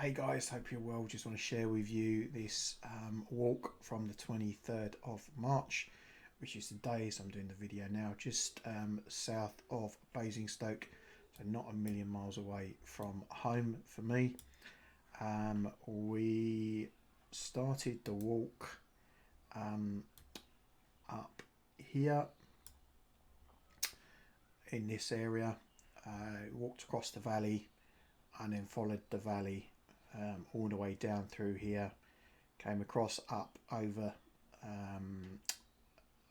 Hey guys, hope you're well. Just want to share with you this walk from the 23rd of March, which is today, so I'm doing the video now, just south of Basingstoke, so not a million miles away from home for me. We started the walk up here in this area, walked across the valley and then followed the valley all the way down through here, came across up over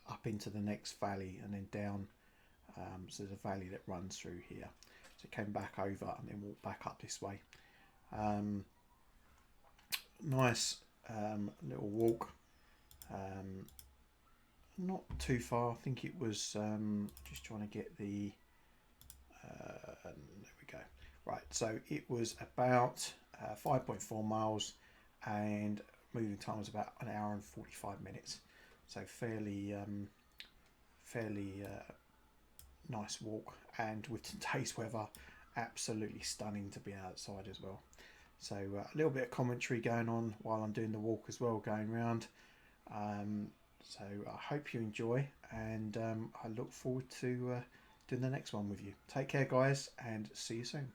up into the next valley and then down, so there's a valley that runs through here, so came back over and then walked back up this way. Nice little walk, not too far. I think it was just trying to get the there we go. Right, so it was about 5.4 miles and moving time was about an hour and 45 minutes. So fairly nice walk, and with today's weather, absolutely stunning to be outside as well. So a little bit of commentary going on while I'm doing the walk as well, going round. So I hope you enjoy, and I look forward to doing the next one with you. Take care, guys, and see you soon.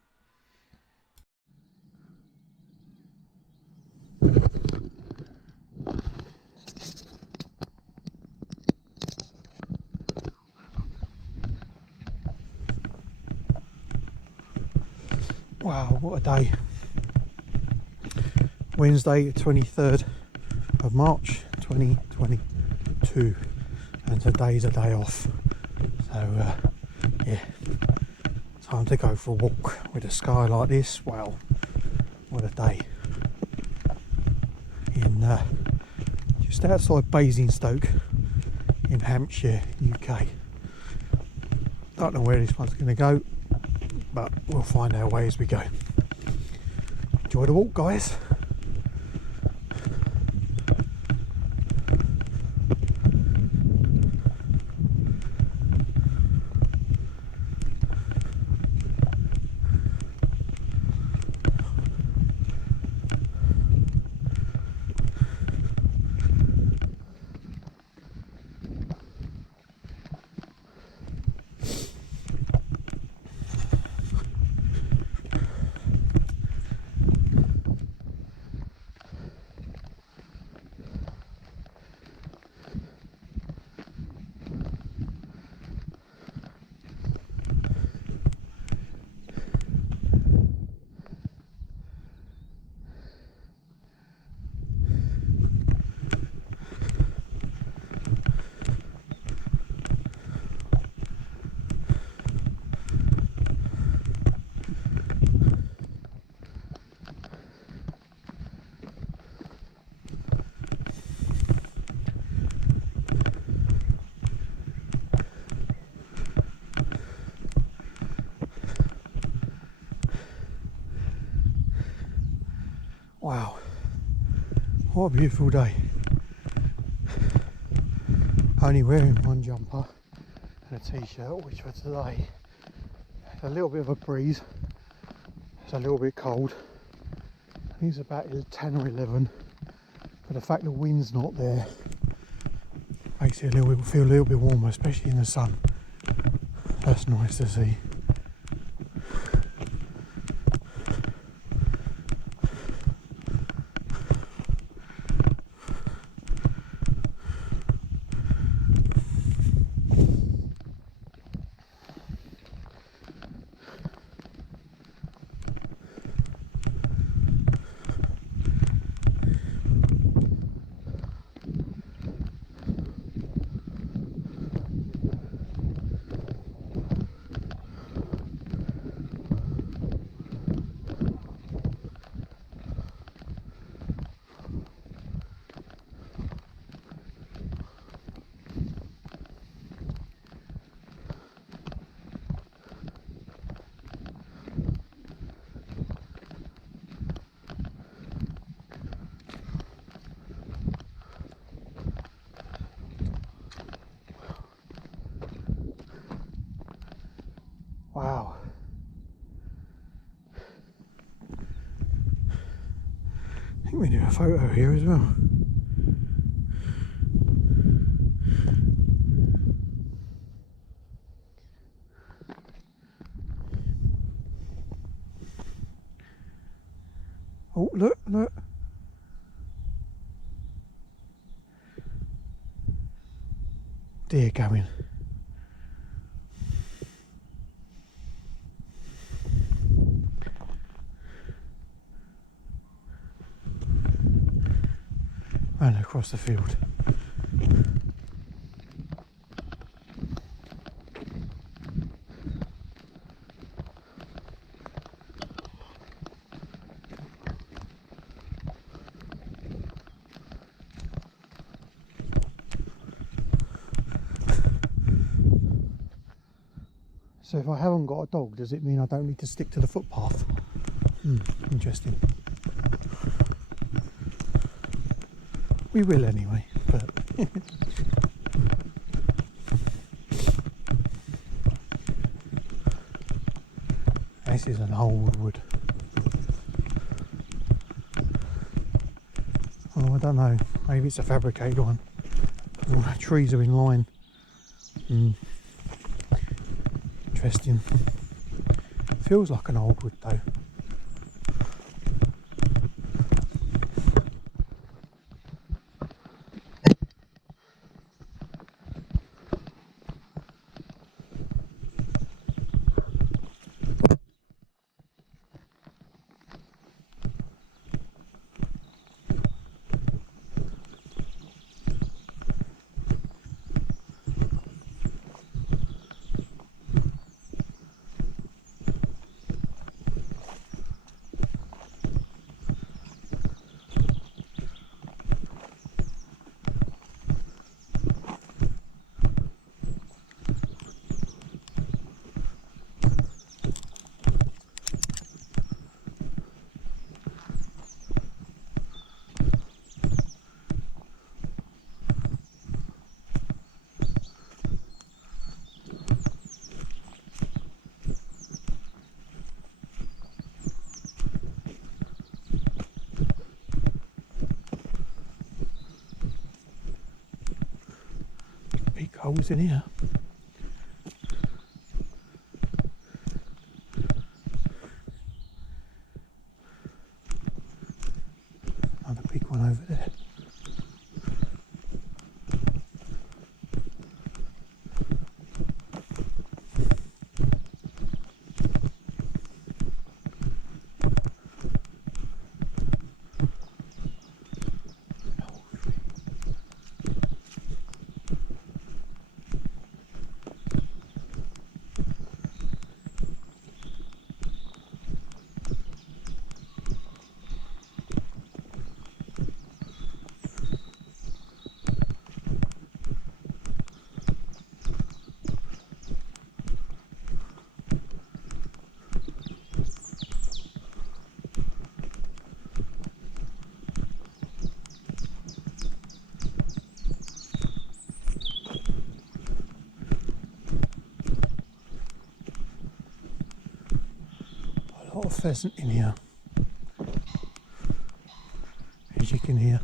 Wow, what a day. Wednesday, 23rd of March 2022, and today's a day off. So yeah, time to go for a walk with a sky like this. Wow, what a day. In just outside Basingstoke in Hampshire, UK. Don't know where this one's going to go, but we'll find our way as we go. Enjoy the walk, guys. Wow, what a beautiful day. Only wearing one jumper and a t-shirt, which for today, it's a little bit of a breeze, it's a little bit cold. I think it's about 10 or 11, but the fact the wind's not there makes it feel a little bit warmer, especially in the sun. That's nice to see. Wow. think we do a photo here as well. Oh, look, look. Deer going. And across the field. So if I haven't got a dog, does it mean I don't need to stick to the footpath? Interesting. We will anyway, but this is an old wood. Oh, I don't know, maybe it's a fabricated one. All the trees are in line. Interesting. Feels like an old wood though. Holes in here. Another big one over there. A lot of pheasant in here, as you can hear.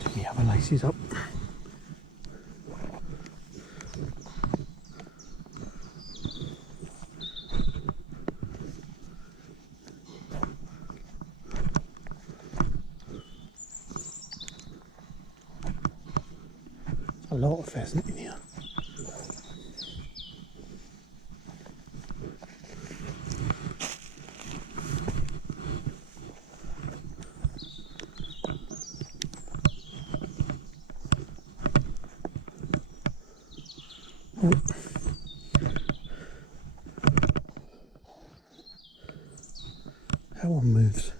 Take the other laces up. A lot of pheasant in here. Oh. That one moves.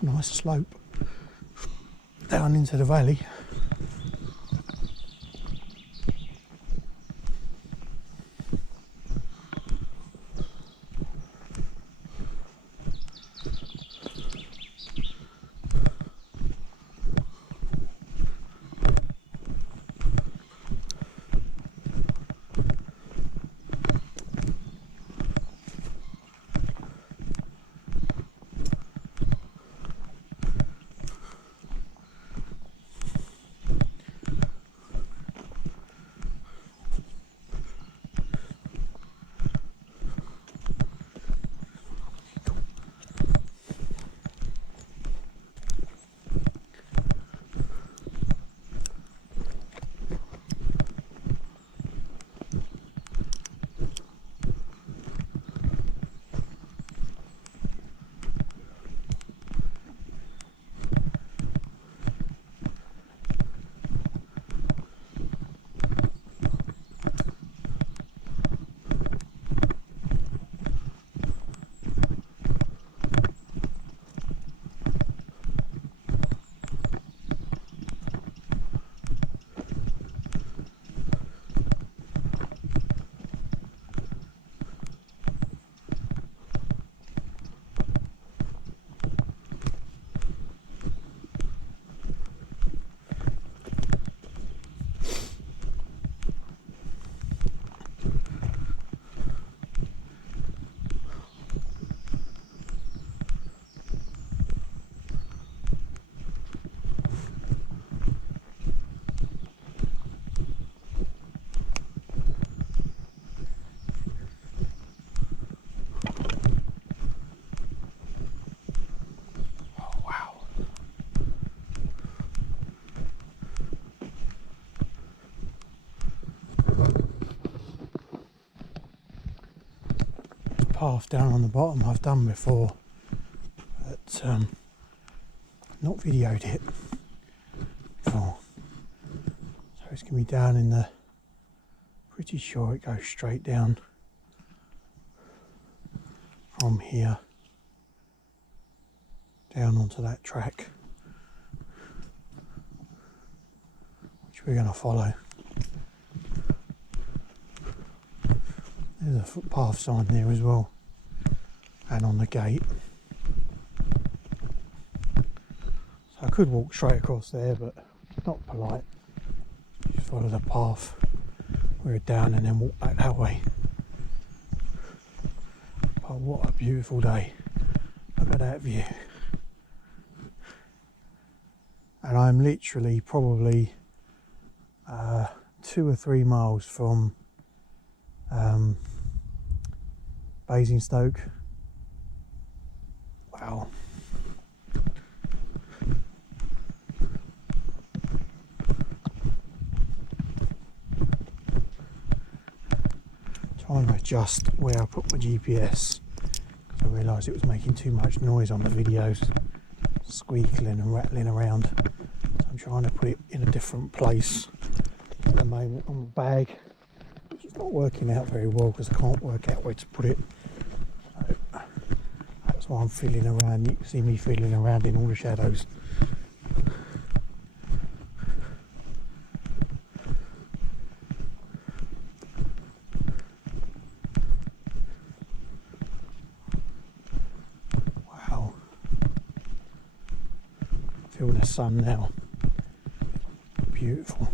Nice slope down into the valley. path down on the bottom I've done before, but not videoed it before. So it's going to be down in the, pretty sure it goes straight down from here down onto that track, which we're going to follow. There's a footpath sign there as well, and on the gate. So I could walk straight across there, but it's not polite. Just follow the path, we're down, and then walk back that way. But what a beautiful day. Look at that view. And I'm literally probably 2 or 3 miles from Basingstoke. Wow. Trying to adjust where I put my GPS, because I realised it was making too much noise on the videos, squeaking and rattling around. So I'm trying to put it in a different place at the moment on the bag, which is not working out very well because I can't work out where to put it. So that's why I'm feeling around. You can see me feeling around in all the shadows. Wow. Feel the sun now. Beautiful.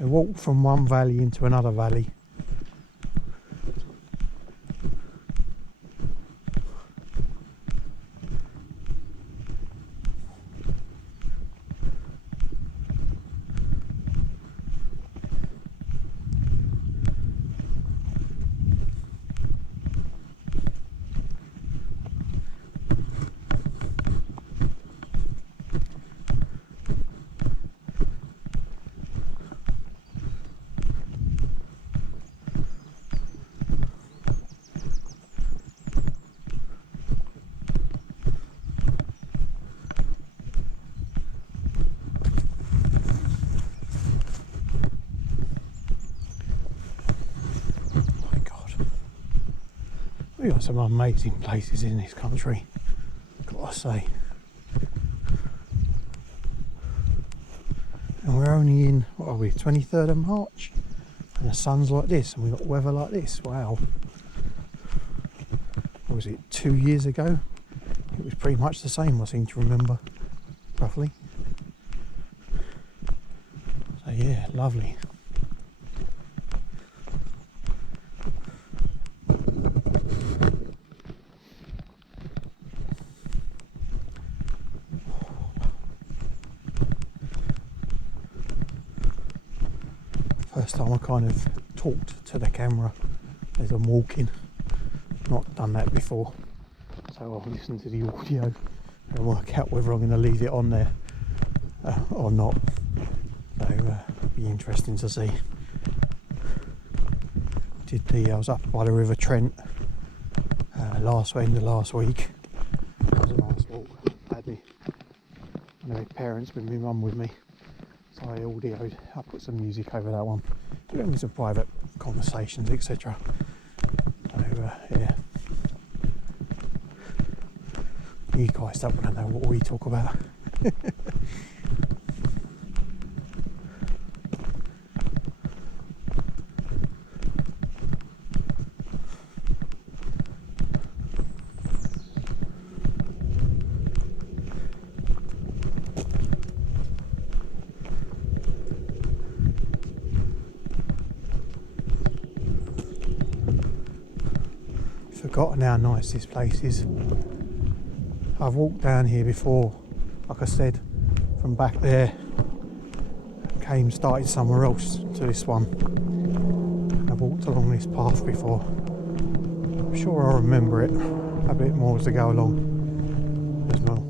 I walked from one valley into another valley. We've got some amazing places in this country, gotta say. And we're only in, what are we, 23rd of March? And the sun's like this, and we've got weather like this. Wow. What was it, 2 years ago? It was pretty much the same, I seem to remember, roughly. So yeah, lovely. First time I kind of talked to the camera as I'm walking. Not done that before, so I'll listen to the audio and work out whether I'm going to leave it on there or not. So it'll be interesting to see. I was up by the River Trent end of last week. It was a nice walk. I had my parents with my mum with me. So I audioed, I put some music over that one. We're having some private conversations, etc. So yeah. You guys don't want to know what we talk about. Forgotten how nice this place is. I've walked down here before, like I said, from back there, started somewhere else to this one. I've walked along this path before. I'm sure I remember it a bit more as I go along as well.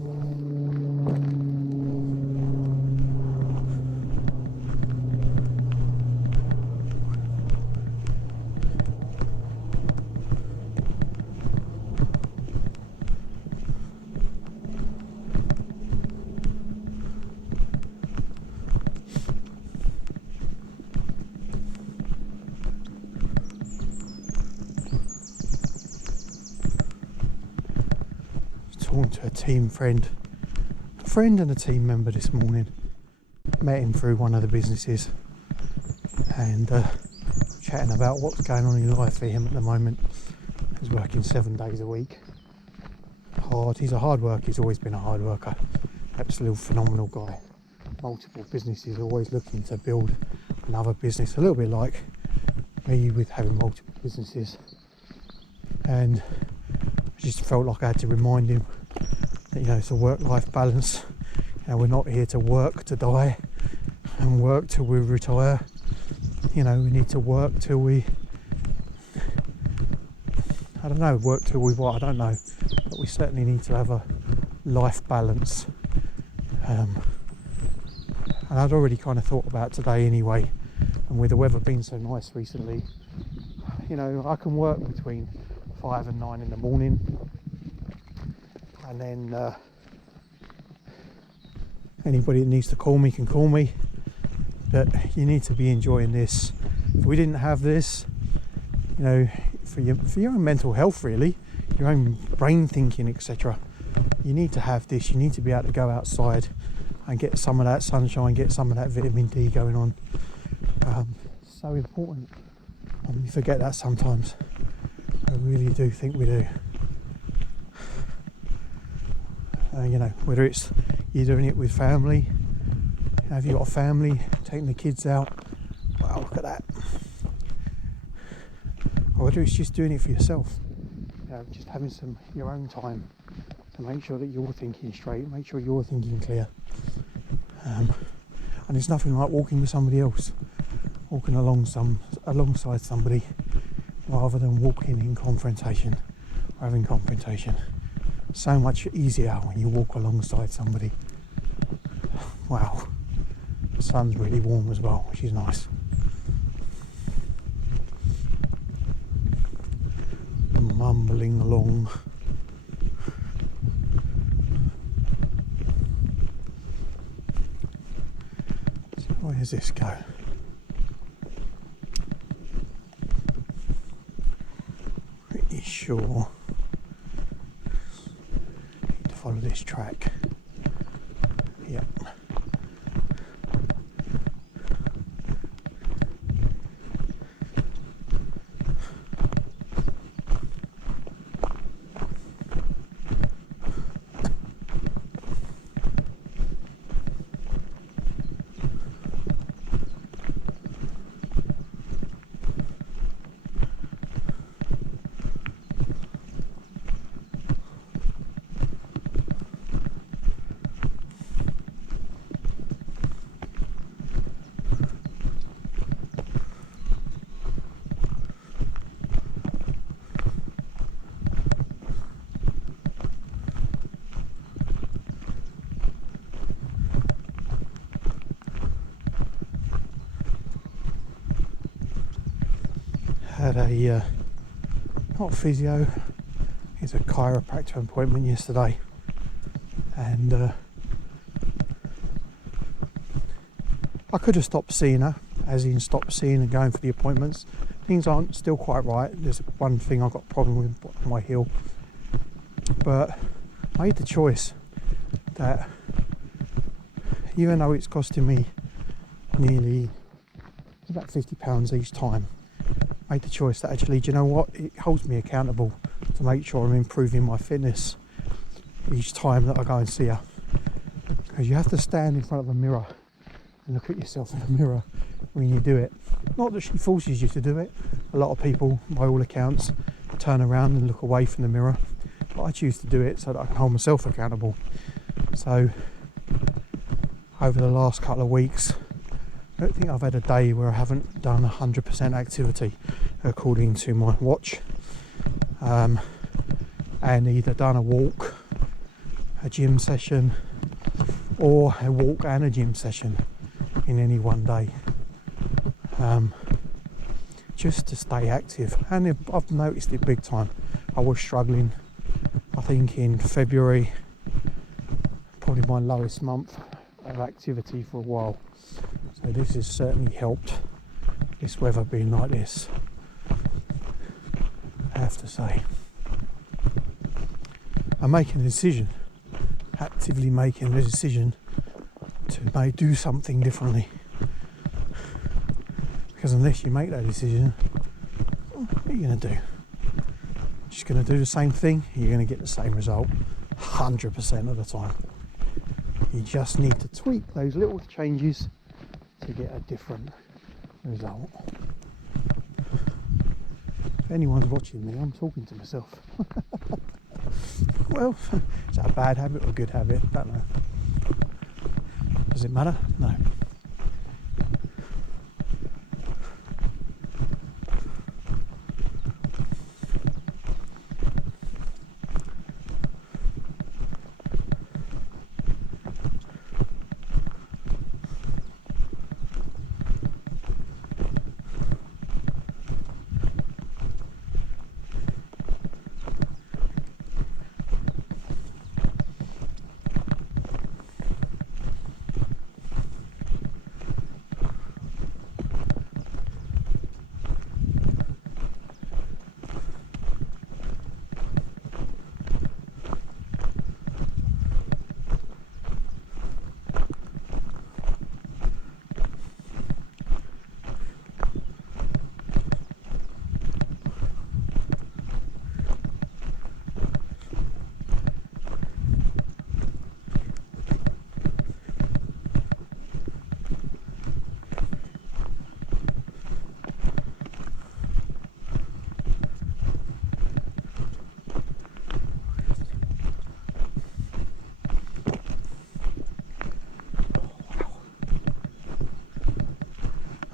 talking to a friend and a team member this morning. Met him through one of the businesses, and chatting about what's going on in life for him at the moment. He's working 7 days a week. Hard. He's a hard worker. He's always been a hard worker. Absolute phenomenal guy. Multiple businesses, always looking to build another business. A little bit like me with having multiple businesses. And I just felt like I had to remind him that, it's a work-life balance. We're not here to work to die and work till we retire. We need to work till we, work till we what, I don't know. But we certainly need to have a life balance. And I'd already kind of thought about today anyway. And with the weather being so nice recently, I can work between 5 and 9 in the morning. And then anybody that needs to call me can call me. But you need to be enjoying this. If we didn't have this, for your own mental health, really, your own brain thinking, etc., you need to have this. You need to be able to go outside and get some of that sunshine, get some of that vitamin D going on. So important. And we forget that sometimes. I really do think we do. Whether it's you're doing it with family, have you got a family, taking the kids out, wow, look at that. Or whether it's just doing it for yourself, just having your own time to make sure that you're thinking straight, make sure you're thinking clear. And it's nothing like walking with somebody else, walking alongside somebody, rather than walking in confrontation or having confrontation. So much easier when you walk alongside somebody. Wow, the sun's really warm as well, which is nice. Mumbling along. So where does this go? Pretty sure need to follow this track. Yep. Had a not physio, it's a chiropractor appointment yesterday, and I could have stopped seeing her, as in stopped seeing and going for the appointments. Things aren't still quite right. There's one thing I've got a problem with on my heel, but I made the choice that even though it's costing me nearly about £50 each time, made the choice that actually, do you know what, it holds me accountable to make sure I'm improving my fitness each time that I go and see her. Because you have to stand in front of a mirror and look at yourself in the mirror when you do it. Not that she forces you to do it. A lot of people, by all accounts, turn around and look away from the mirror, but I choose to do it so that I can hold myself accountable. So over the last couple of weeks, I don't think I've had a day where I haven't done 100% activity according to my watch, and either done a walk, a gym session, or a walk and a gym session in any one day, just to stay active. And I've noticed it big time. I was struggling, I think in February, probably my lowest month of activity for a while. So this has certainly helped, this weather being like this, I have to say. and making a decision, actively making a decision to do something differently. Because unless you make that decision, what are you going to do? Just going to do the same thing, you're going to get the same result 100% of the time. You just need to tweak those little changes to get a different result. If anyone's watching me, I'm talking to myself. Well, is that a bad habit or a good habit? Don't know. Does it matter? No.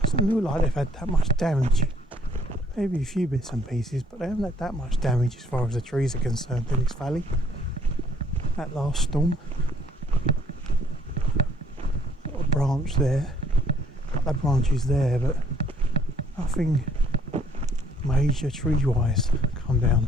Doesn't look like they've had that much damage. Maybe a few bits and pieces, but they haven't had that much damage as far as the trees are concerned in this valley. That last storm. Got a branch there. Got that branches there, but nothing major tree-wise come down.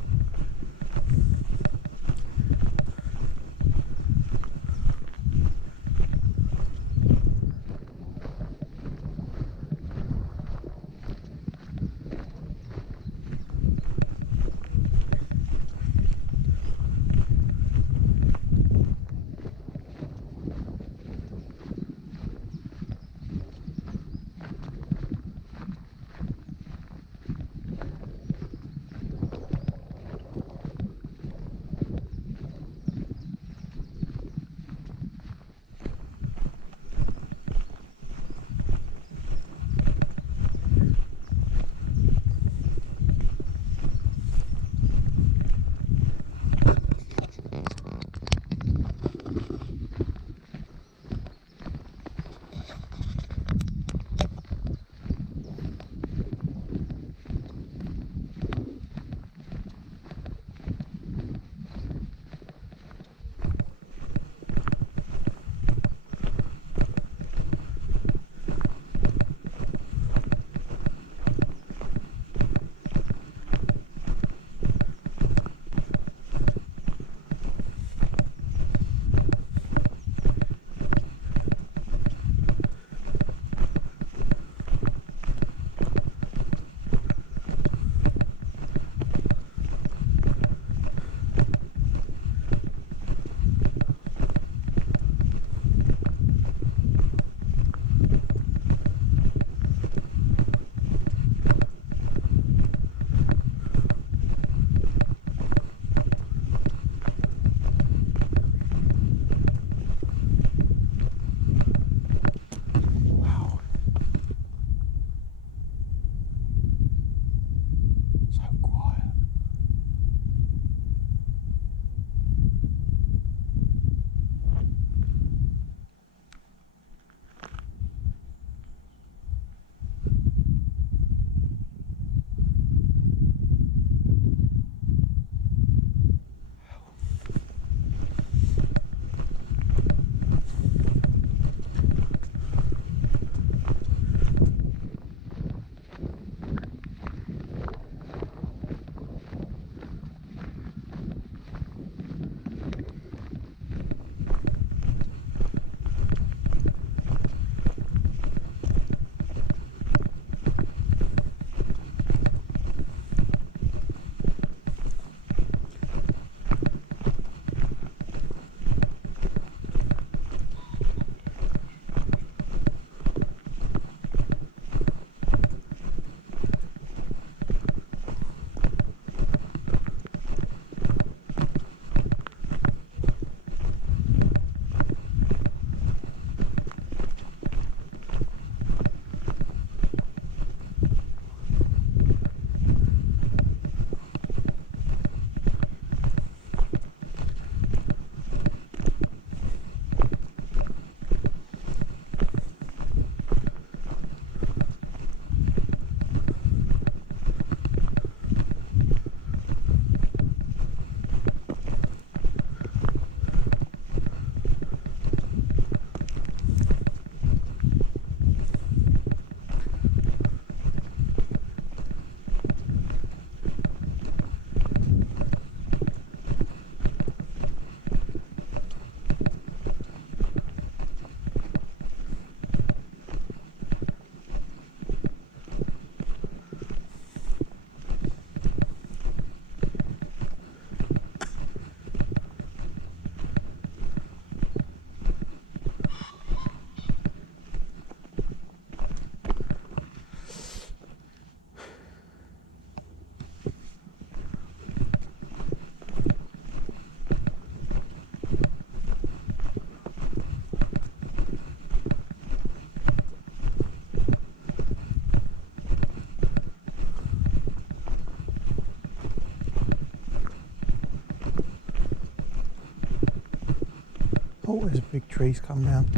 Oh, there's big trees come down.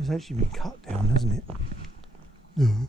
It's actually been cut down, hasn't it? No.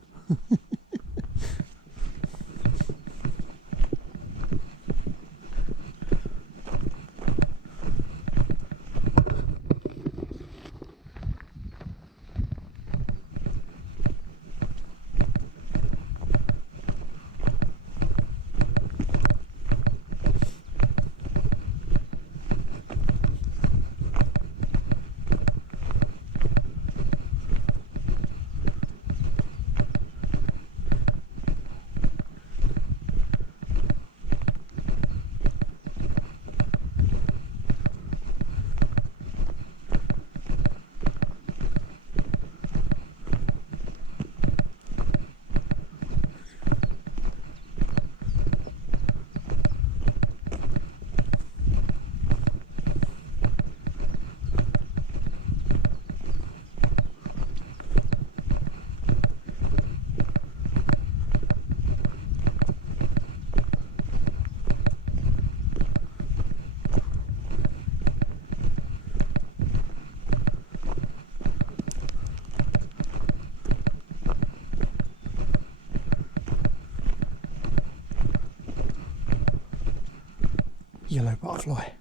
Yellow butterfly.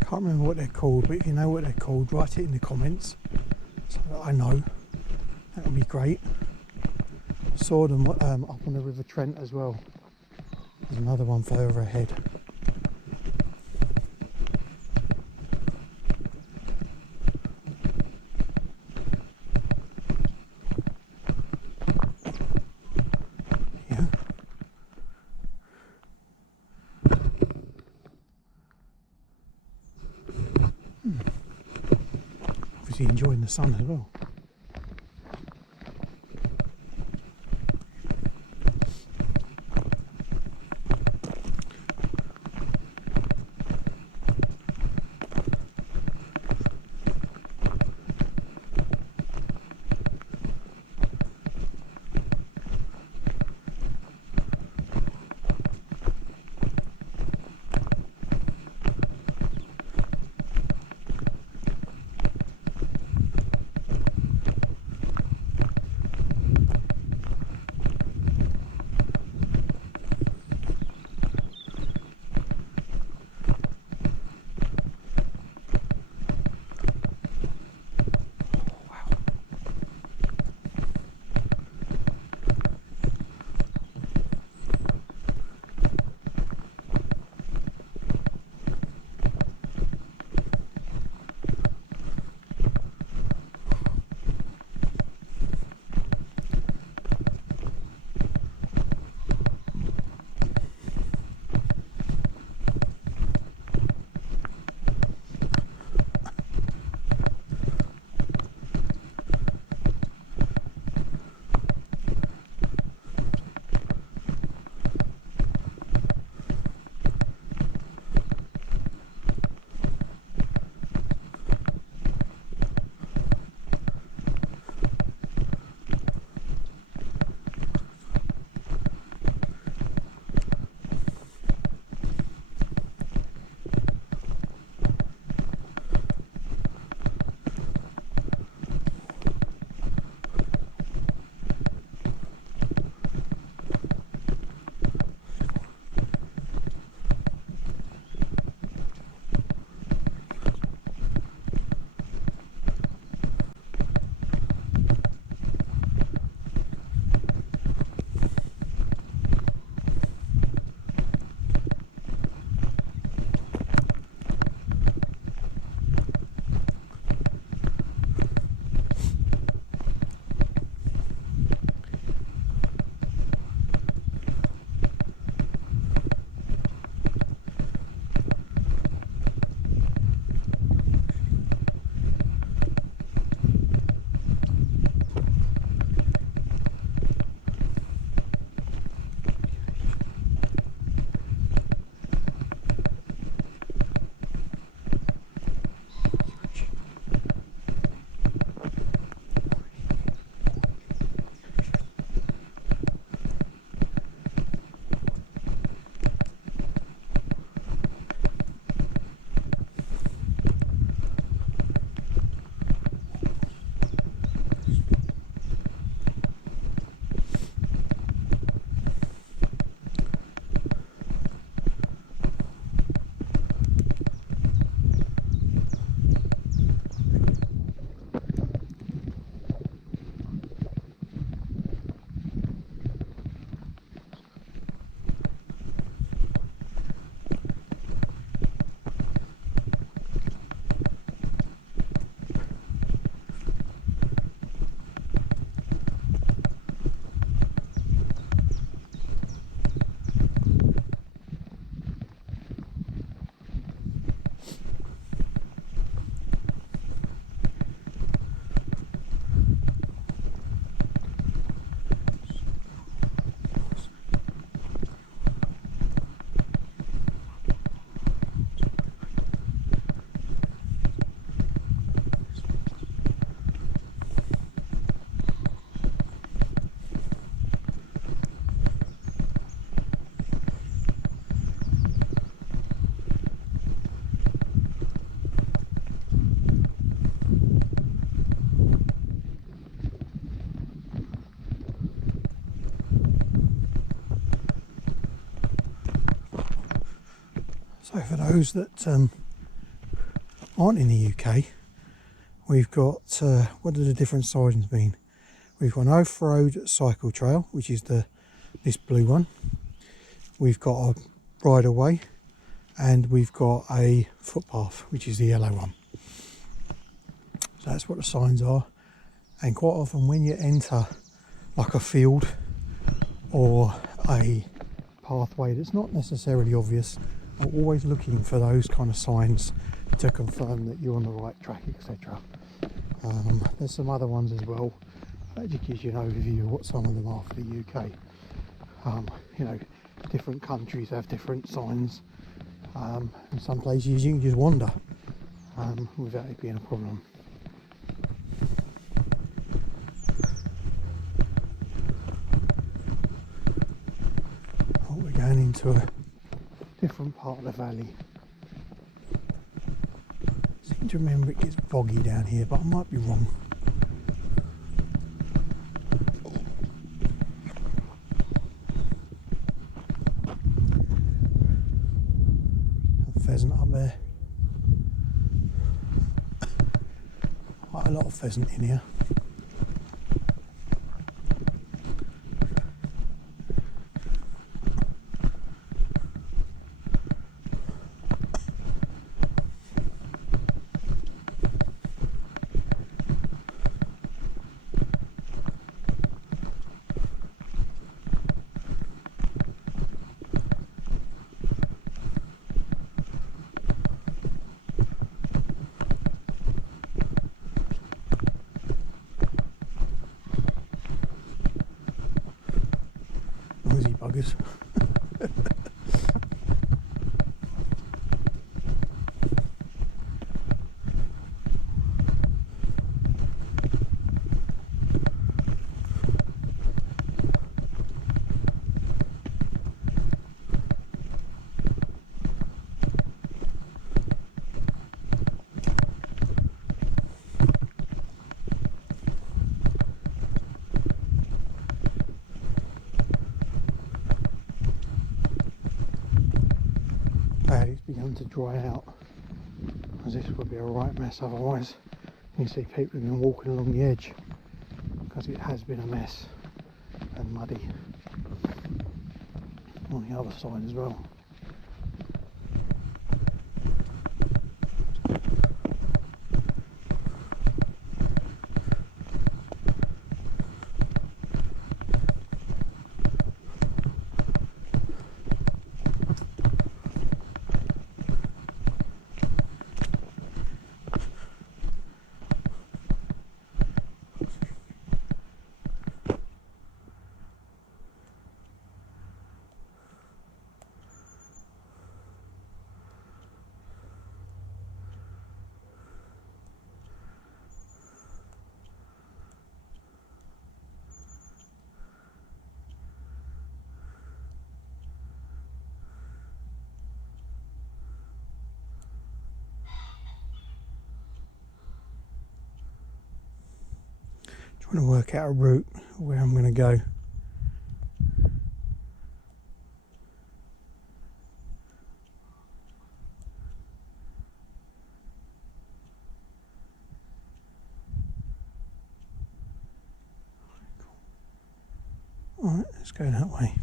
Can't remember what they're called, but if you know what they're called, write it in the comments so that I know. That would be great. Saw them up on the River Trent as well. There's another one further ahead. Obviously enjoying the sun as well. So for those that aren't in the UK, we've got, what do the different signs mean? We've got an off-road cycle trail, which is this blue one. We've got a bridleway, and we've got a footpath, which is the yellow one. So that's what the signs are. And quite often when you enter like a field or a pathway that's not necessarily obvious, I'm always looking for those kind of signs to confirm that you're on the right track, etc. There's some other ones as well. That just gives you an overview of what some of them are for the UK. You know, different countries have different signs. In some places you can just wander without it being a problem. Oh, we're going into a different part of the valley. I seem to remember it gets boggy down here, but I might be wrong. Pheasant up there. Quite a lot of pheasant in here. Noisy buggers. It's begun to dry out, as this would be a right mess otherwise. You see people have been walking along the edge because it has been a mess and muddy on the other side as well. Trying to work out a route where I'm going to go. Alright, let's go that way.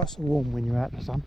quite so warm when you're out in the sun.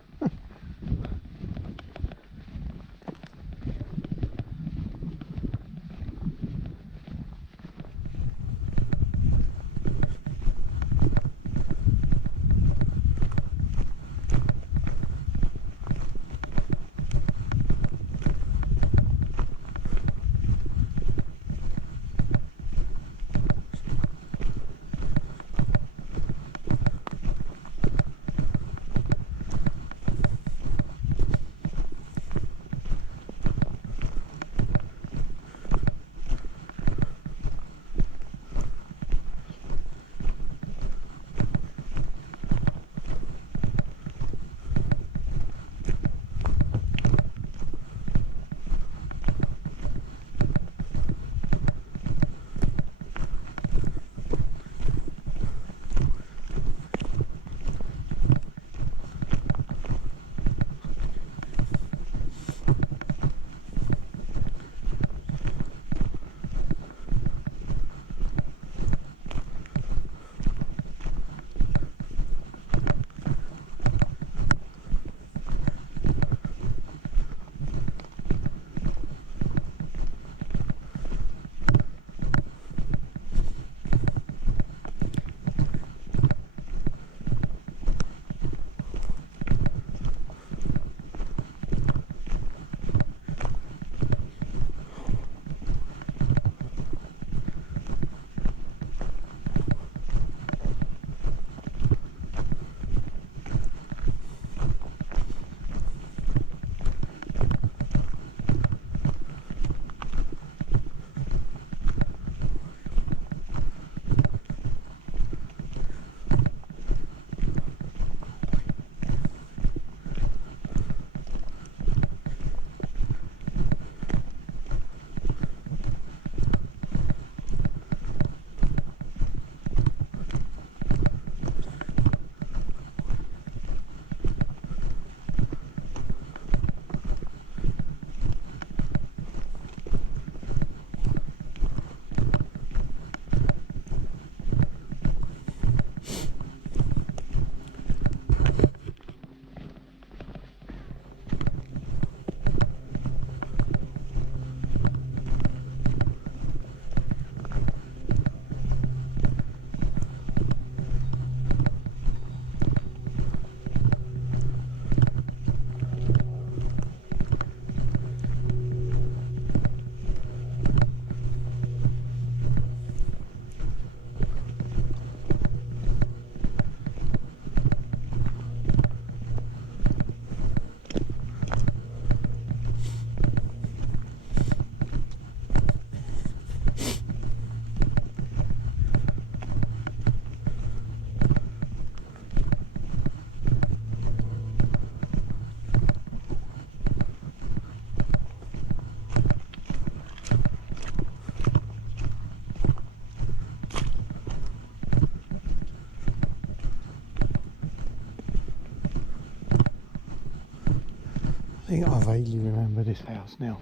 I think I vaguely remember this house now,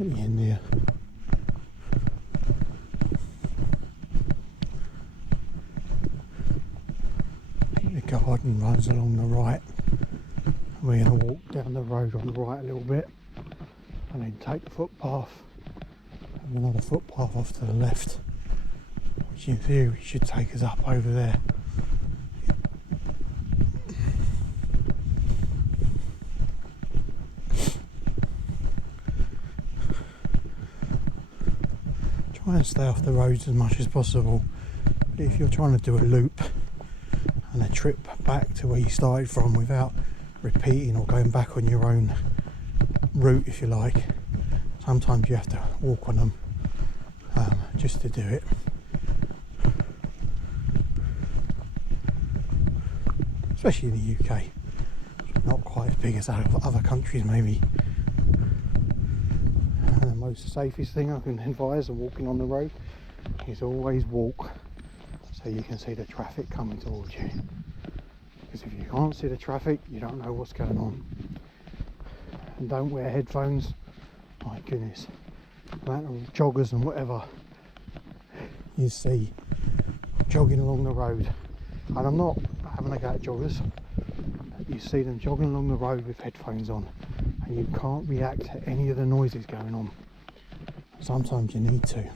at the end here. I think the garden runs along the right. We're going to walk down the road on the right a little bit and then take the footpath and another footpath off to the left, which in theory should take us up over there. Try and stay off the roads as much as possible, but if you're trying to do a loop and a trip back to where you started from without repeating or going back on your own route, if you like, sometimes you have to walk on them just to do it. Especially in the UK, not quite as big as other countries maybe. And the most safest thing I can advise of walking on the road is always walk so you can see the traffic coming towards you. Because if you can't see the traffic, you don't know what's going on. And don't wear headphones. My goodness, the amount of joggers and whatever you see jogging along the road. And I'm not having a go at joggers. you see them jogging along the road with headphones on, and you can't react to any of the noises going on. Sometimes you need to.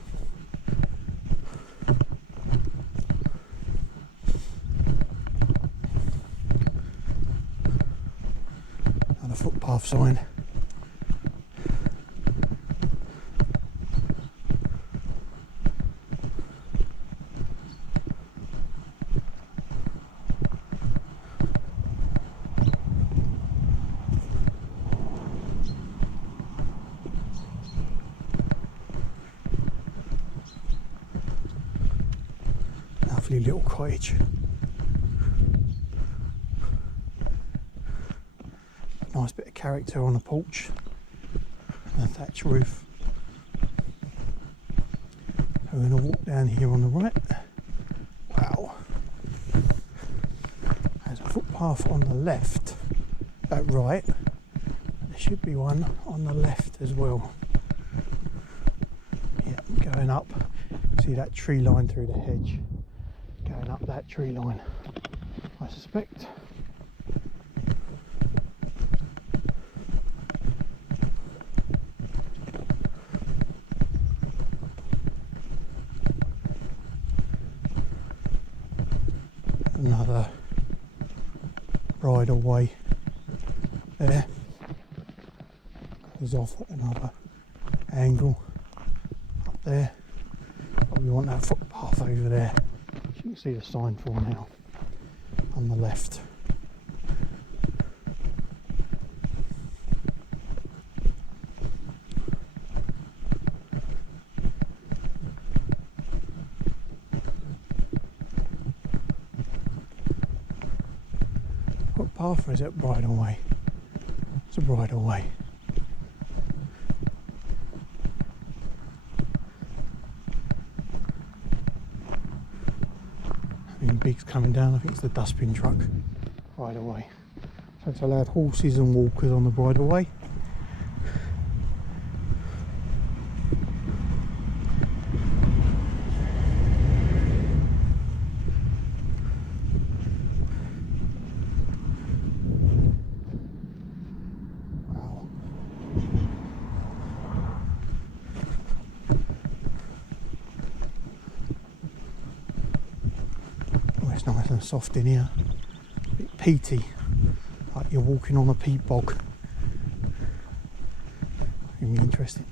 And a footpath sign. Lovely little cottage. Nice bit of character on the porch and a thatched roof. So we're going to walk down here on the right. Wow. There's a footpath on the left, right. There should be one on the left as well. Yeah, going up. See that tree line through the hedge. Going up that tree line, I suspect. Another bridle way there. Goes off at another angle up there. But we want that footpath over there. You can see the sign for now on the left. Footpath, or is it bridle way? It's a bridle way. Big's coming down. I think it's the dustbin truck right away. So it's allowed horses and walkers on the bridleway. Wow. Nice and soft in here, a bit peaty, like you're walking on a peat bog. Gonna be interesting.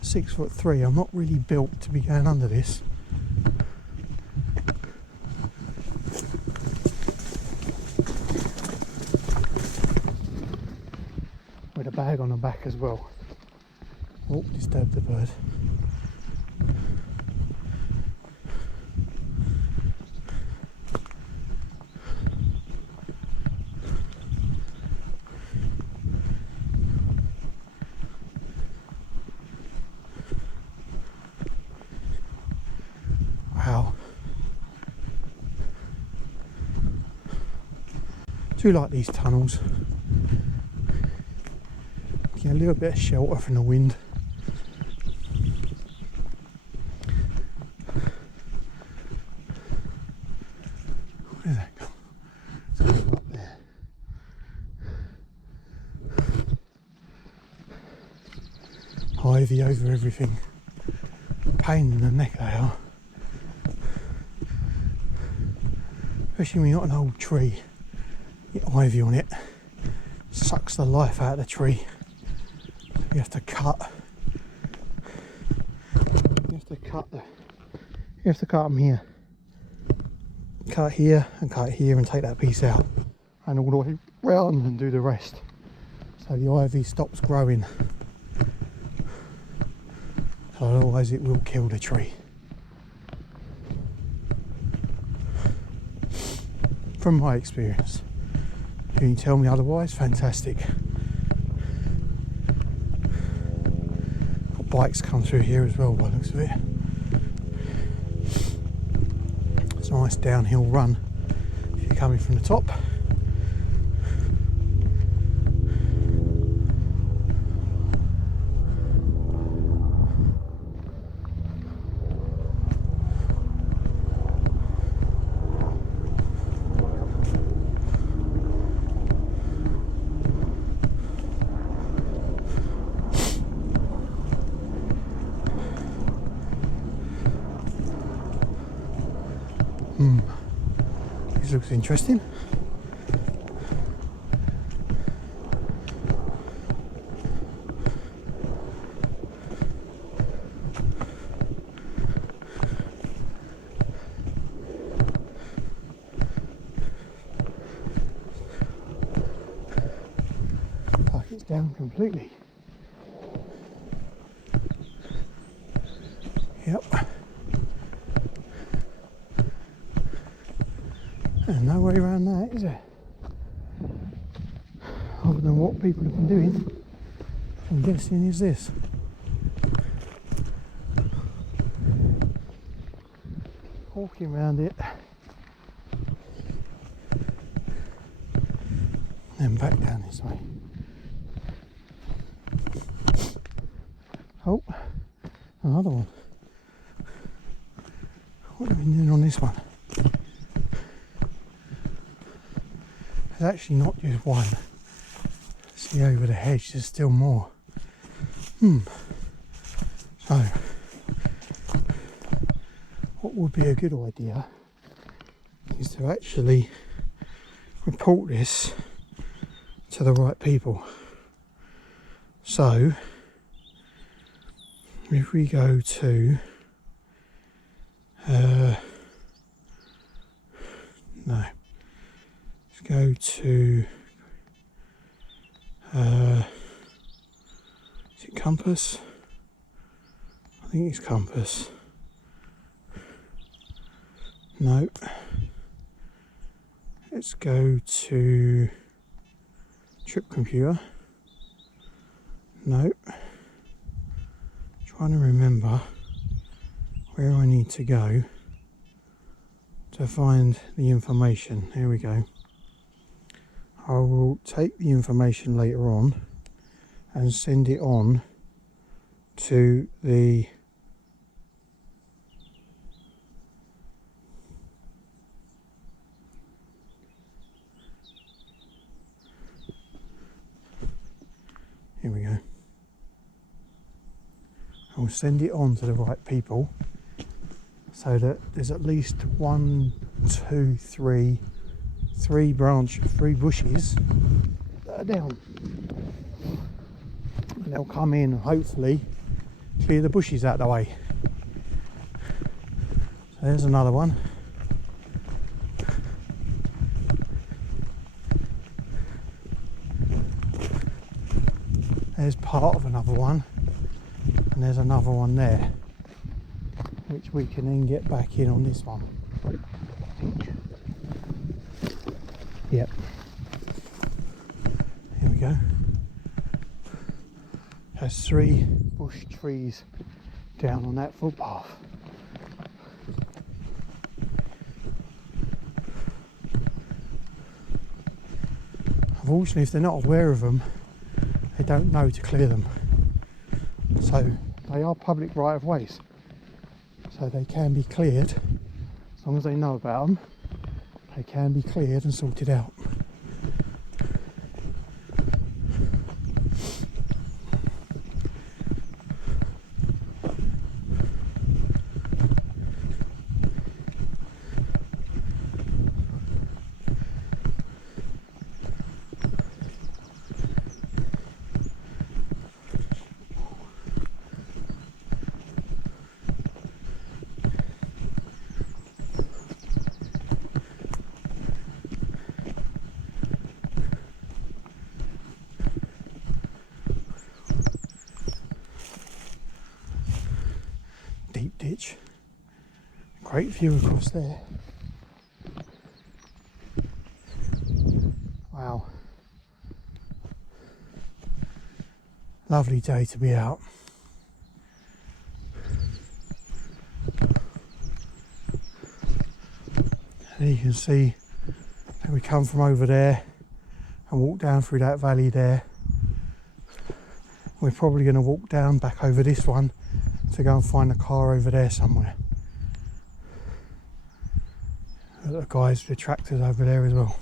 6'3", I'm not really built to be going under this. With a bag on the back as well. Oh, disturbed the bird. Wow. Do like these tunnels. Get a little bit of shelter from the wind. Where's that gone? It's going up there. Ivy over everything. Pain in the neck they are. Especially when you've got an old tree, get ivy on it, sucks the life out of the tree. You have to cut. You have to cut them here. Cut here and cut here and take that piece out, and all the way round and do the rest. So the ivy stops growing. Otherwise, it will kill the tree. From my experience. If you can tell me otherwise, fantastic. Got bikes come through here as well by the looks of it. It's a nice downhill run if you're coming from the top. looks interesting. Like it's down completely. Yep. There's no way around that, is there? Other than what people have been doing, I'm guessing is this. Walking around it. Then back down this way. Oh, another one. What have we been doing on this one? There's actually not just one. See over the hedge, there's still more. So, what would be a good idea is to actually report this to the right people. So, if we go to no, let's go to is it Compass? I think it's Compass. No, let's go to Trip Computer. No, trying to remember where I need to go to find the information. Here we go. I will take the information later on and send it on to the here we go. I will send it on to the right people so that there's at least 1, 2, 3 bushes that are down. And they'll come in and hopefully clear the bushes out of the way. So there's another one. There's part of another one, and there's another one there, which we can then get back in on this one, I think. Yep. Here we go. There's 3 bush trees down on that footpath. Unfortunately, if they're not aware of them, they don't know to clear them. So they are public right of ways. So they can be cleared, as long as they know about them, they can be cleared and sorted out. Deep ditch. Great view across there. Wow. Lovely day to be out. And you can see that we come from over there and walk down through that valley there. We're probably going to walk down back over this one to go and find a car over there somewhere. The guys with the tractors over there as well.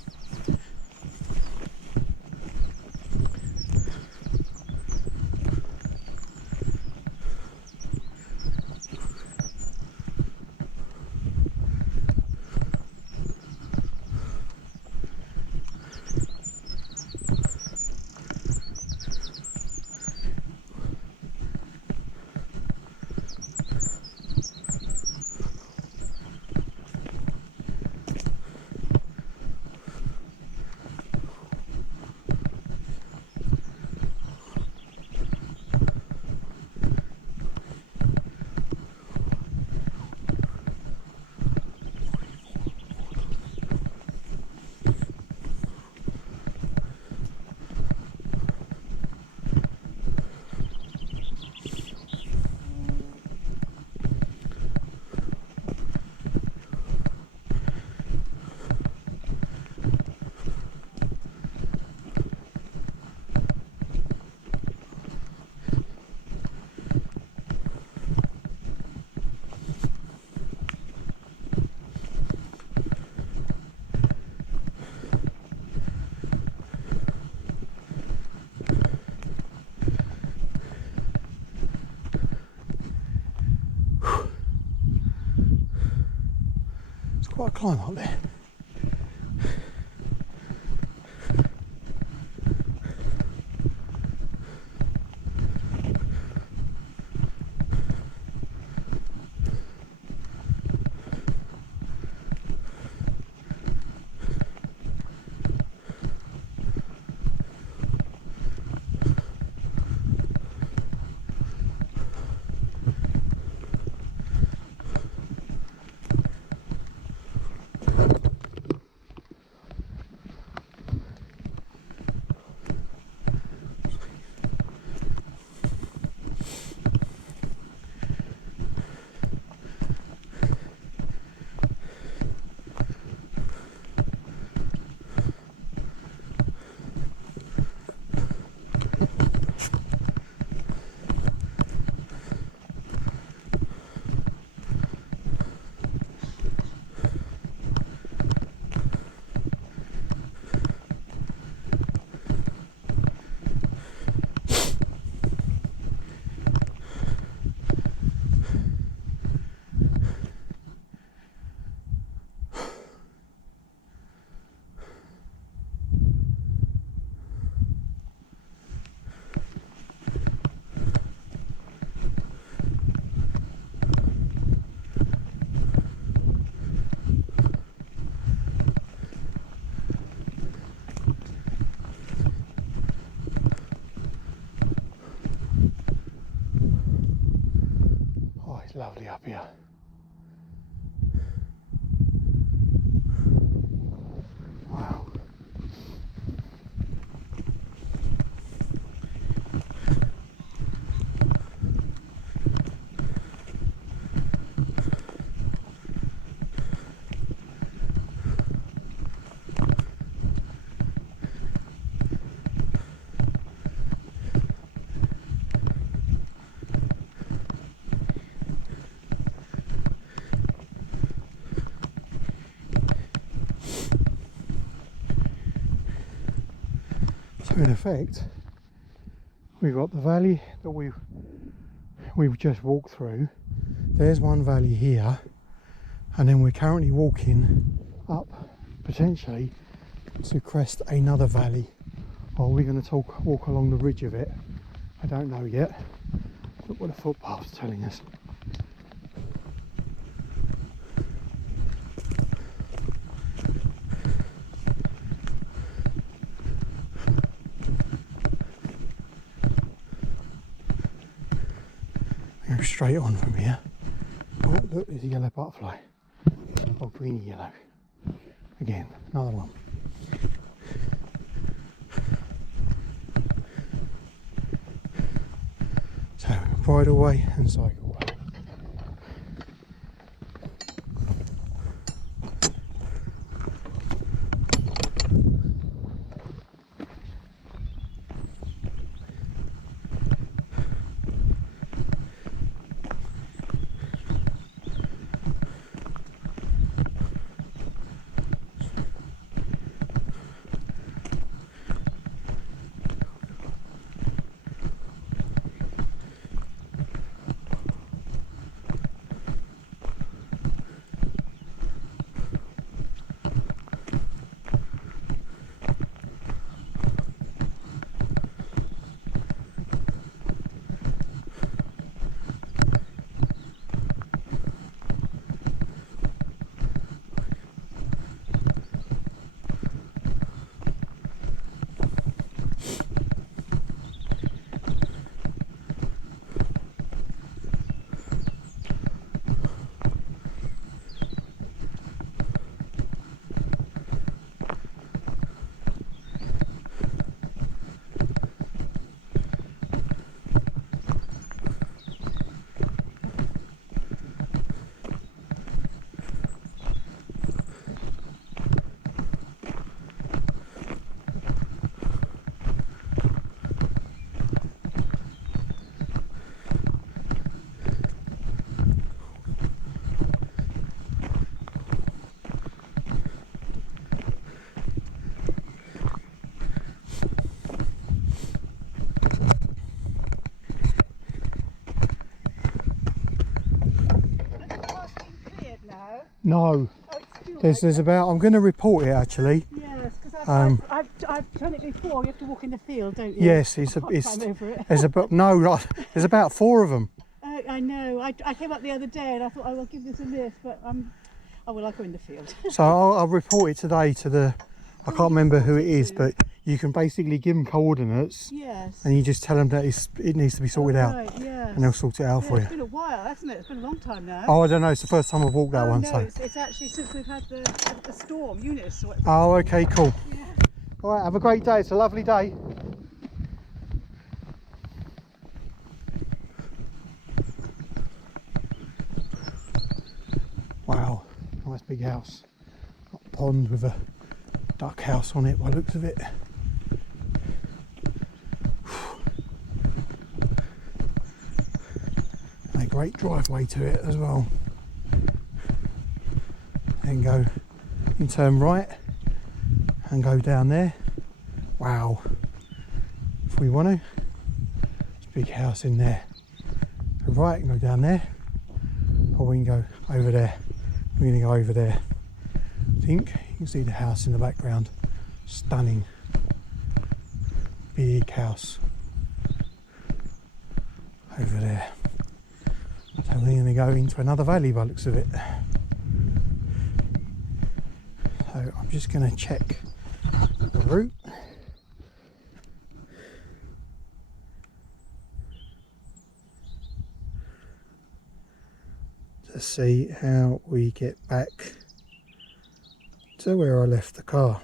Quite a climb up there. Lovely up here. Wow. In effect, we've got the valley that we've just walked through. There's one valley here, and then we're currently walking up potentially to crest another valley. Or we're going to walk along the ridge of it. I don't know yet. Look what the footpath's telling us. Go straight on from here. Oh, look, there's a yellow butterfly. Oh, greeny yellow. Again, another one. So, bridle way and cycle way. No. Oh, it's too There's about. I'm going to report it actually. Yes, because I've done it before. You have to walk in the field, don't you? Yes, Climb over it. there's about there's about 4 of them. I know. I came up the other day and I thought I will give this a miss, but I will. I'll go in the field. So I'll report it today to the. I can't remember who it is, but you can basically give them coordinates. Yes. And you just tell them that it needs to be sorted out. Right, yes. And they'll sort it out for you. It's been a while, hasn't it? It's been a long time now. Oh, I don't know. It's the first time I've walked that one. No, So. it's actually since we've had the storm, Eunice. Oh, okay, cool. Yeah. All right, have a great day. It's a lovely day. Wow, nice big house. Got a pond with a duck house on it by the looks of it. And a great driveway to it as well. Then you can turn right and go down there. Wow. If we want to, there's a big house in there. Go right and go down there, or we can go over there. We're going to go over there. I think you can see the house in the background. Stunning. Big house. Over there. So we're going to go into another valley by the looks of it. So I'm just going to check the route. To see how we get back to where I left the car.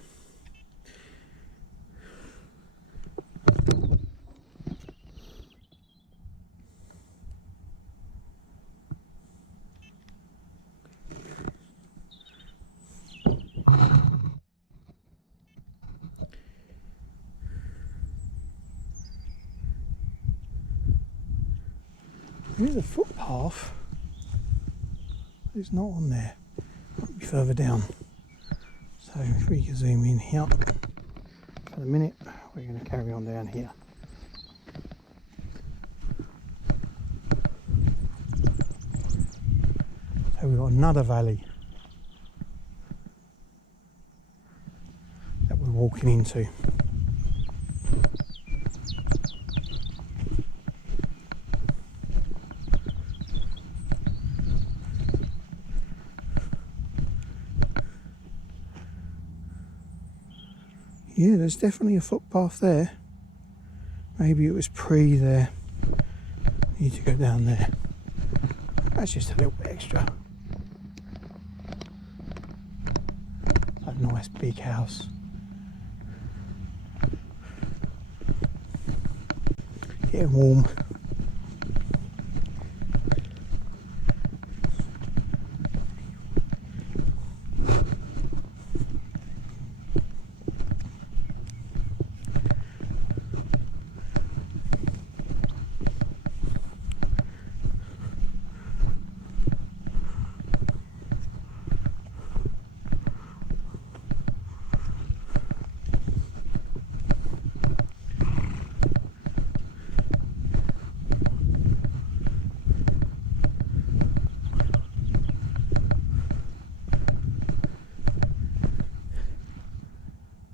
There's a footpath. It's not on there. Might be further down. So if we can zoom in here for the minute, we're going to carry on down here. So we've got another valley that we're walking into. Yeah, there's definitely a footpath there. Maybe it was pre there. Need to go down there. That's just a little bit extra. A nice big house. Getting warm.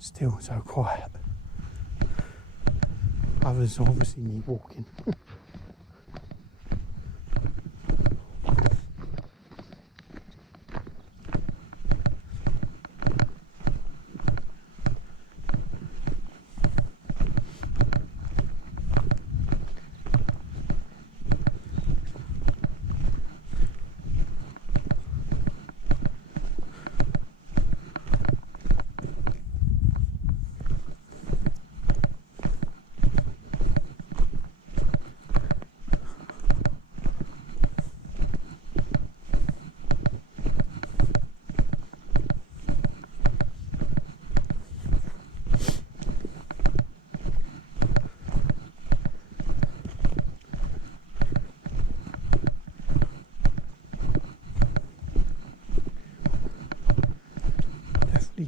Still so quiet. Others obviously need walking.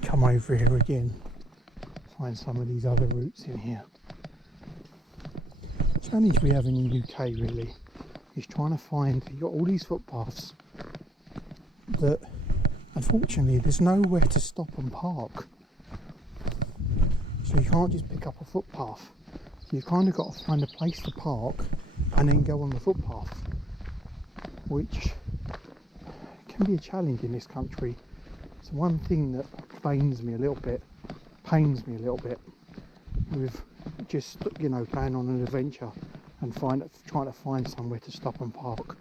Come over here again, find some of these other routes in here. The challenge we have in the UK really is trying to find, you've got all these footpaths that unfortunately there's nowhere to stop and park. So you can't just pick up a footpath. So you've kind of got to find a place to park and then go on the footpath, which can be a challenge in this country. It's one thing that pains me a little bit with just, you know, going on an adventure and trying to find somewhere to stop and park.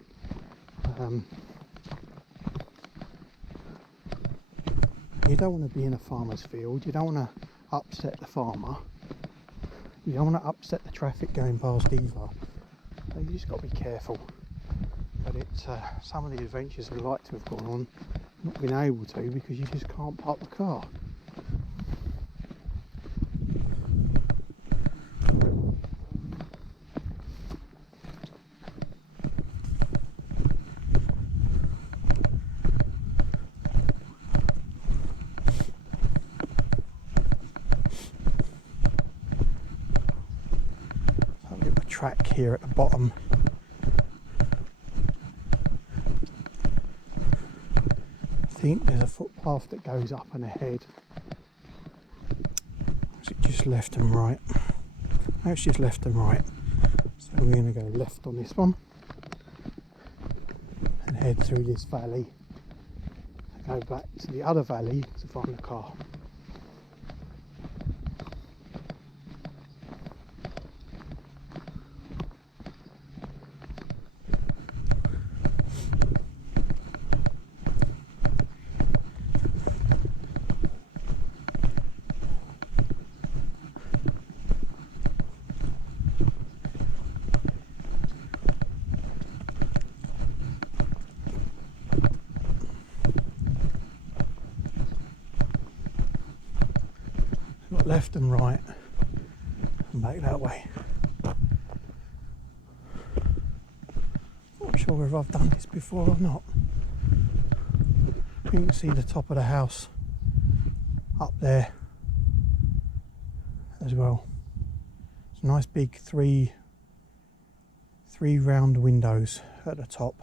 You don't want to be in a farmer's field, you don't want to upset the farmer, you don't want to upset the traffic going past either, so you just got to be careful. But it's some of the adventures I'd like to have gone on, not been able to because you just can't park the car. Track here at the bottom. I think there's a footpath that goes up and ahead. Is it just left and right? No, it's just left and right. So we're going to go left on this one and head through this valley and go back to the other valley to find the car. Left and right and back that way. Not sure if I've done this before or not. You can see the top of the house up there as well. It's a nice big three round windows at the top.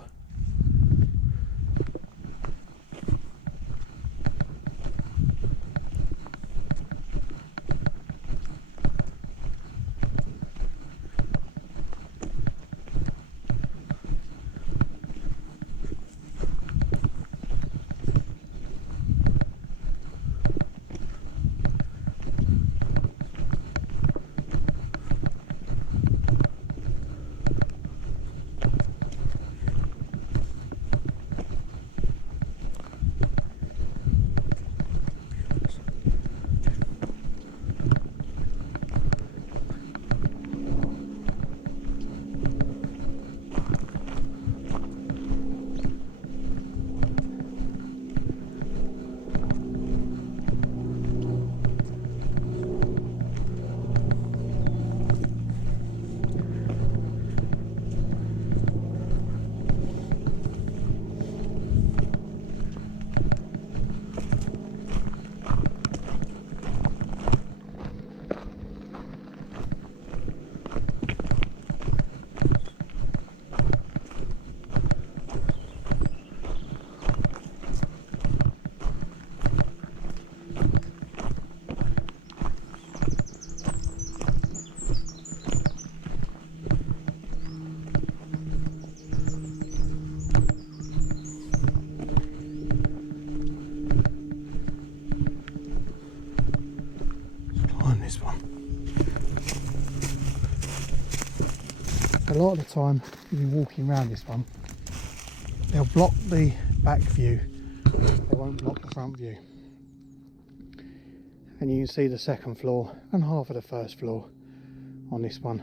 This one. A lot of the time you'll be walking around this one, they'll block the back view, they won't block the front view, and you can see the second floor and half of the first floor on this one.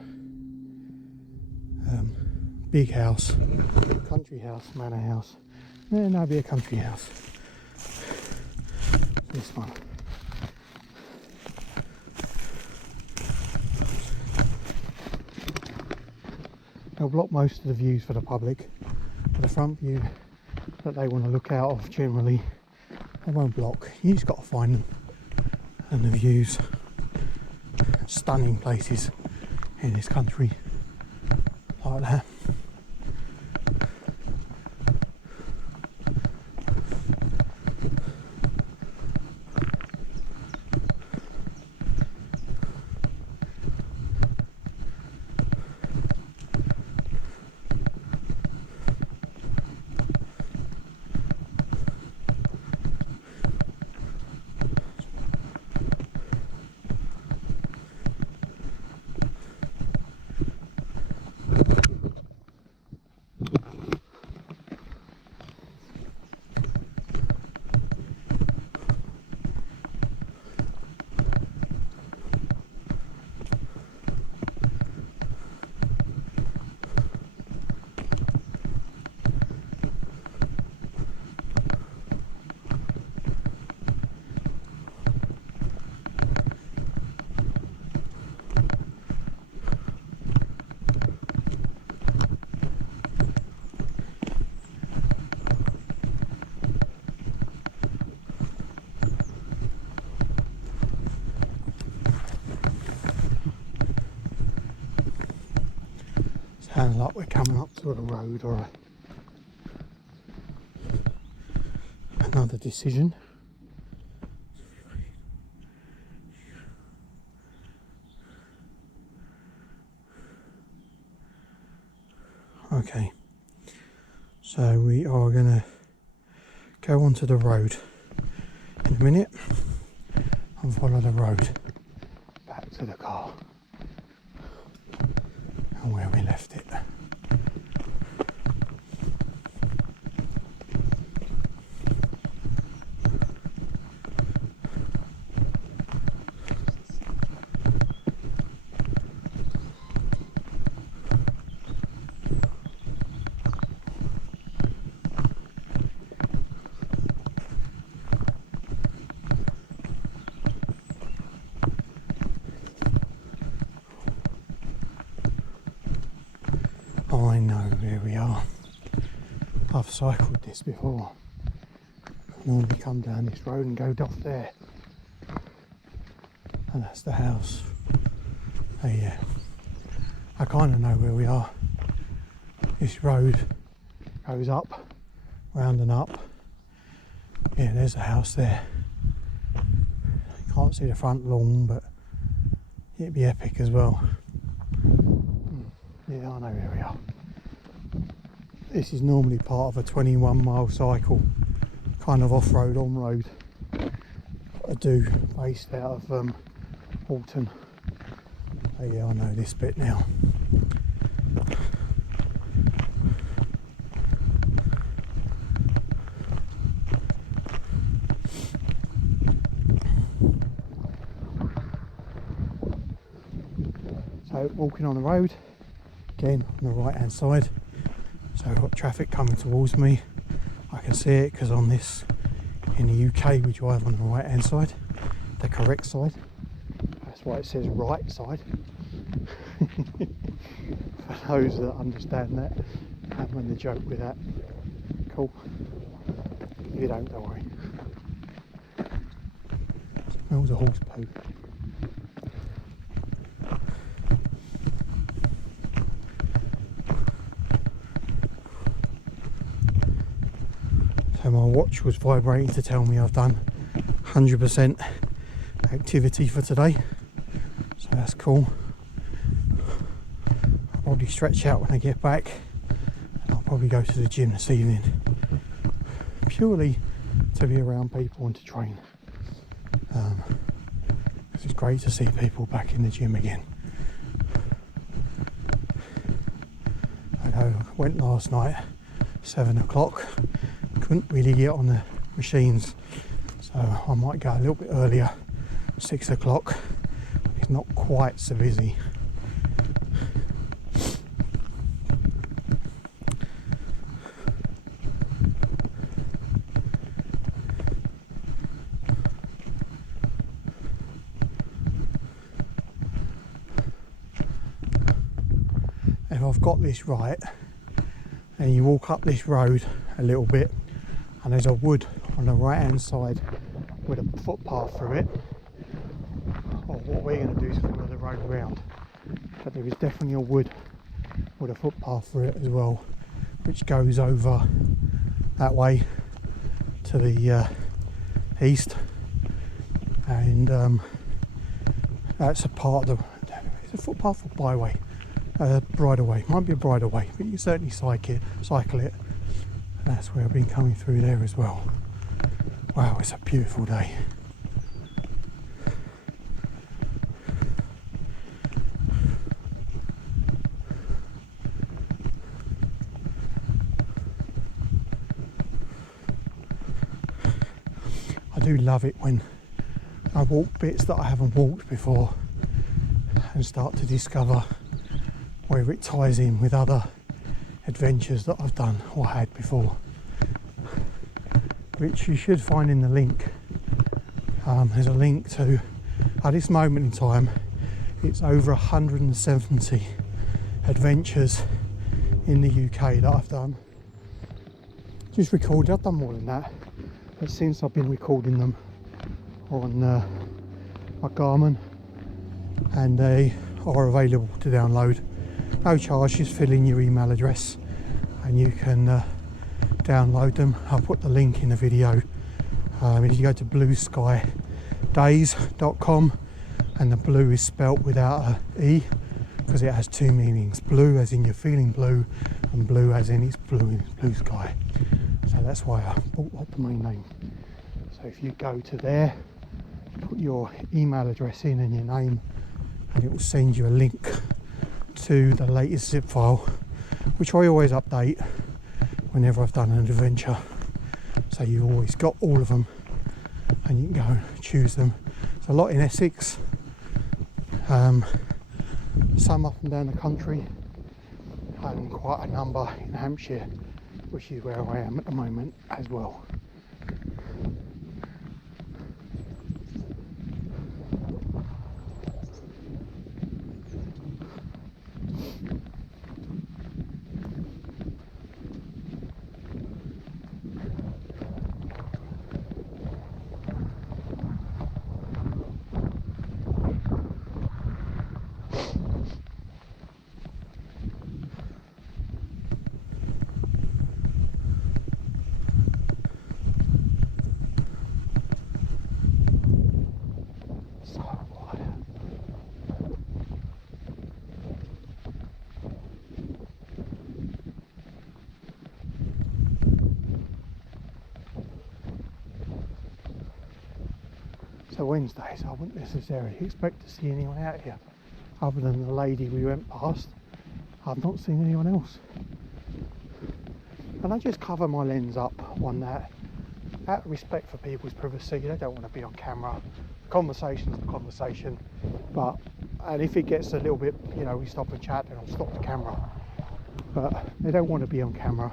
Big house, country house, manor house. No, be a country house. This one. They'll block most of the views for the public, but the front view that they want to look out of generally, they won't block. You just got to find them, and the views, stunning places in this country like that. And like we're coming up to a road or another decision. Okay, so we are going to go onto the road in a minute and follow the road back to the car and where we left it. I know where we are. I've cycled this before. I normally come down this road and go off there. And that's the house. Oh yeah. I kind of know where we are. This road goes up, round and up. Yeah, there's a house there. You can't see the front lawn, but it'd be epic as well. Yeah, I know where we are. This is normally part of a 21-mile cycle, kind of off-road, on-road, I do, based out of Alton. Oh yeah, I know this bit now. So walking on the road, again on the right hand side, so I've got traffic coming towards me. I can see it because on this, in the UK, we drive on the right hand side, the correct side. That's why it says right side. For those that understand that, having the joke with that. Cool. If you don't worry. Smells of horse poo. So my watch was vibrating to tell me I've done 100% activity for today, so that's cool. I'll probably stretch out when I get back, and I'll probably go to the gym this evening, purely to be around people and to train, because it's great to see people back in the gym again. I know I went last night 7 o'clock, couldn't really get on the machines, so I might go a little bit earlier, 6 o'clock. It's not quite so busy. If I've got this right, and you walk up this road a little bit, and there's a wood on the right hand side with a footpath through it. Or what we're going to do is follow the road around, but there is definitely a wood with a footpath through it as well, which goes over that way to the east, and that's a part of the, it's a footpath or byway, bridleway, might be a bridleway, but you can certainly cycle it. That's where I've been coming through there as well. Wow, it's a beautiful day. I do love it when I walk bits that I haven't walked before and start to discover where it ties in with other adventures that I've done or had before, which you should find in the link. There's a link to, at this moment in time, it's over 170 adventures in the UK that I've done. Just recorded, I've done more than that, but since I've been recording them on my Garmin, and they are available to download No charge, just fill in your email address and you can download them. I'll put the link in the video. If you go to blueskydays.com, and the blue is spelt without a E because it has two meanings: blue as in you're feeling blue, and blue as in it's blue sky. So that's why I bought that domain name. So if you go to there, put your email address in and your name, and it will send you a link to the latest zip file, which I always update whenever I've done an adventure. So you've always got all of them and you can go and choose them. There's a lot in Essex, some up and down the country, and quite a number in Hampshire, which is where I am at the moment as well. So Wednesdays I wouldn't necessarily expect to see anyone out here other than the lady we went past. I've not seen anyone else, and I just cover my lens up on that out of respect for people's privacy. They don't want to be on camera. Conversation's the conversation, and if it gets a little bit, we stop and chat, then I'll stop the camera, but they don't want to be on camera,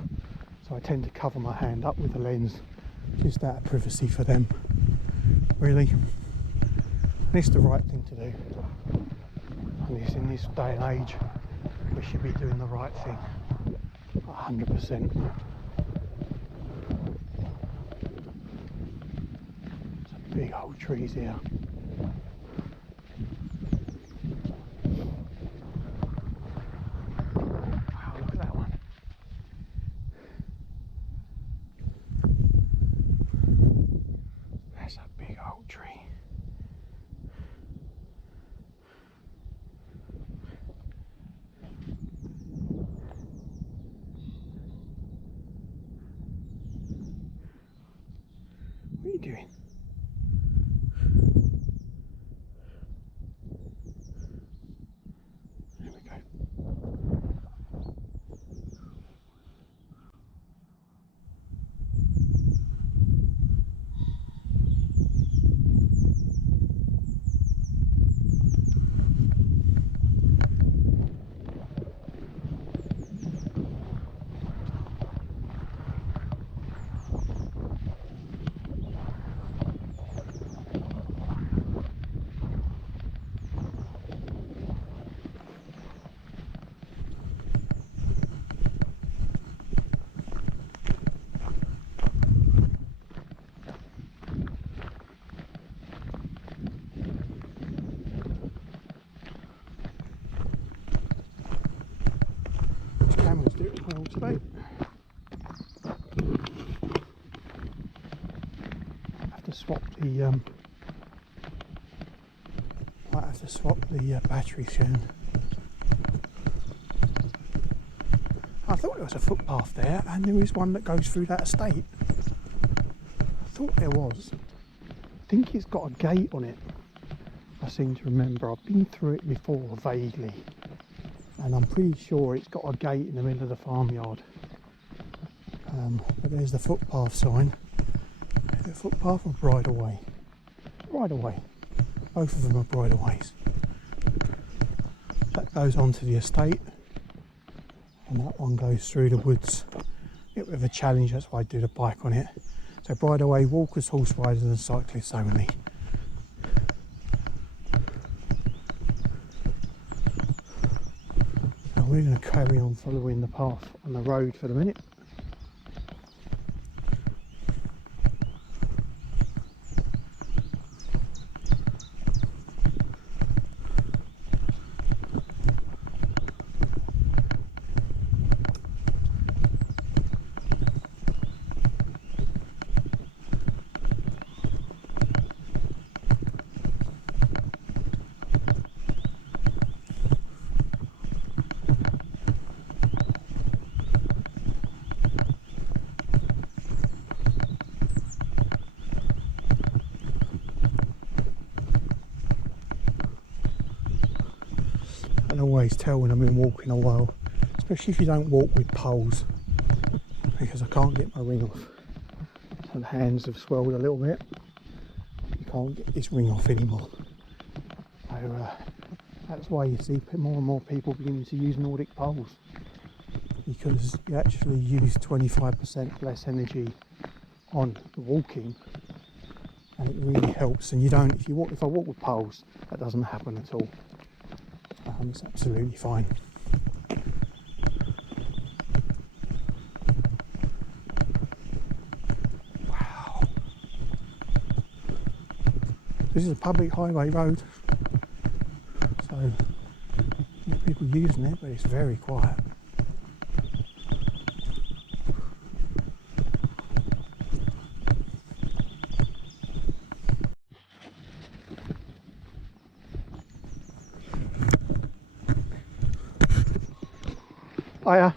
so I tend to cover my hand up with the lens just out of privacy for them, really. And it's the right thing to do, and it's in this day and age we should be doing the right thing 100%. Some big old trees here. Wow, look at that one. That's a big old tree. What are you doing? There we go. Camera's doing well today. Have to swap the might have to swap the battery soon. I thought there was a footpath there, and there is one that goes through that estate. I thought there was. I think it's got a gate on it. I seem to remember. I've been through it before vaguely, and I'm pretty sure it's got a gate in the middle of the farmyard. But there's the footpath sign. Is it footpath or bridleway? Bridleway. Both of them are bridleways. That goes onto the estate, and that one goes through the woods. A bit of a challenge, that's why I do the bike on it. So bridleway, walkers, horse riders and cyclists only. We're going to carry on following the path on the road for the minute. can always tell when I've been walking a while, especially if you don't walk with poles, because I can't get my ring off. So the hands have swelled a little bit. You can't get this ring off anymore. So that's why you see more and more people beginning to use Nordic poles, because you actually use 25% less energy on the walking, and it really helps. And you don't, if I walk with poles, that doesn't happen at all. It's absolutely fine. Wow. This is a public highway road, so there's people using it, but it's very quiet. Hiya.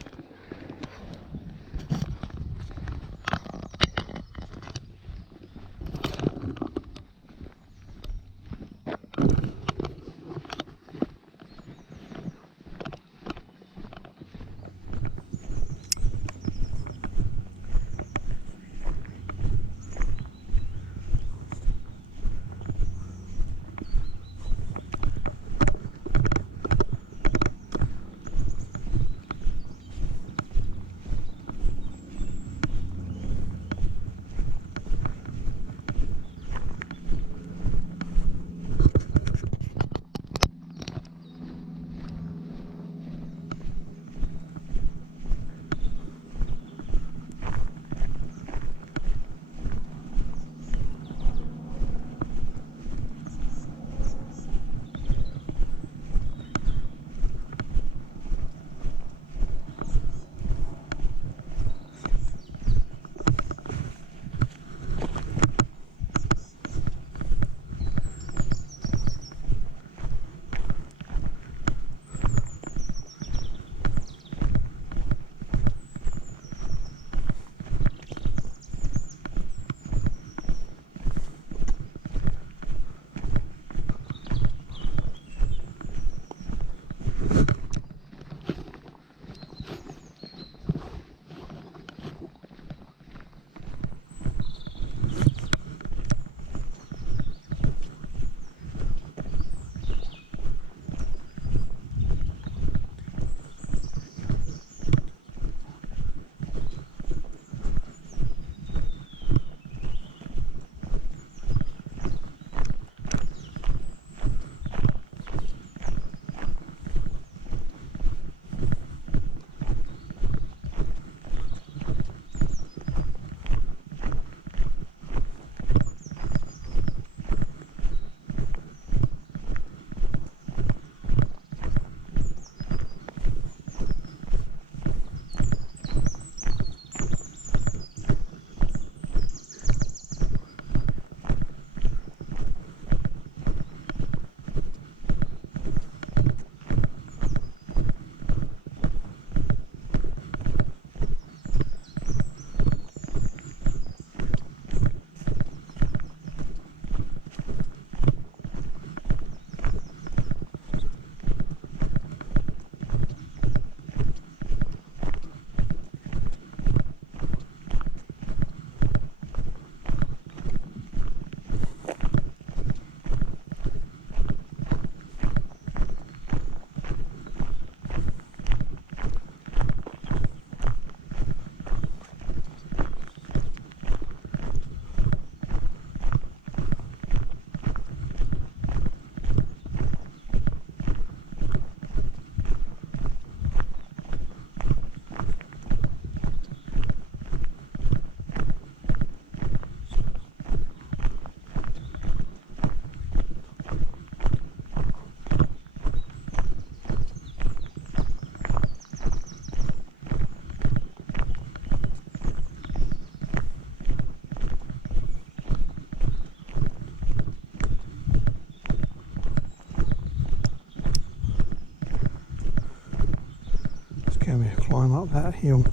Can we climb up that hill?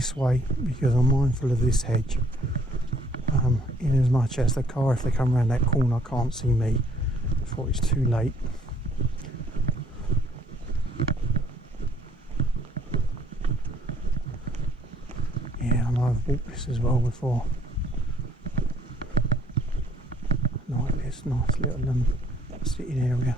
this way because I'm mindful of this hedge. In as much as the car, if they come around that corner, can't see me before it's too late. Yeah, I know I've walked this as well before. Like this nice little sitting area.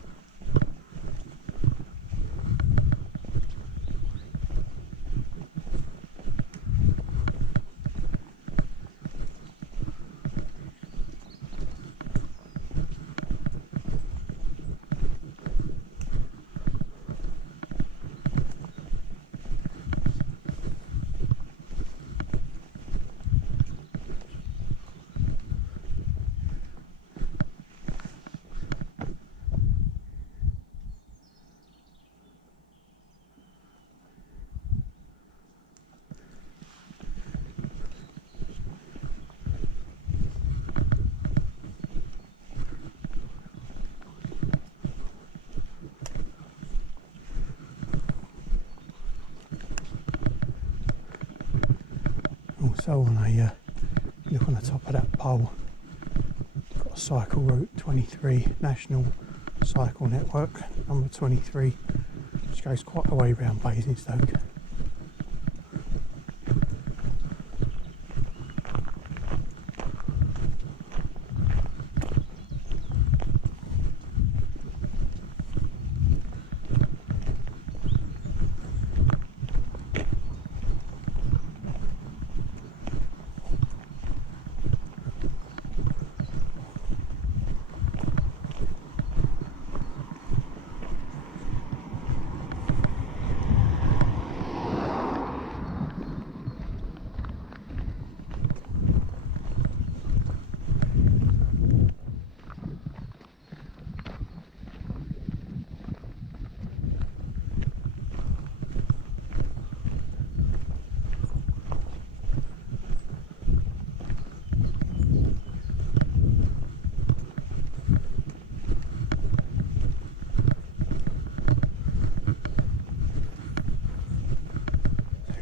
Also, when I look on the top of that pole, got a cycle route 23, National Cycle Network, number 23, which goes quite a way round Basingstoke.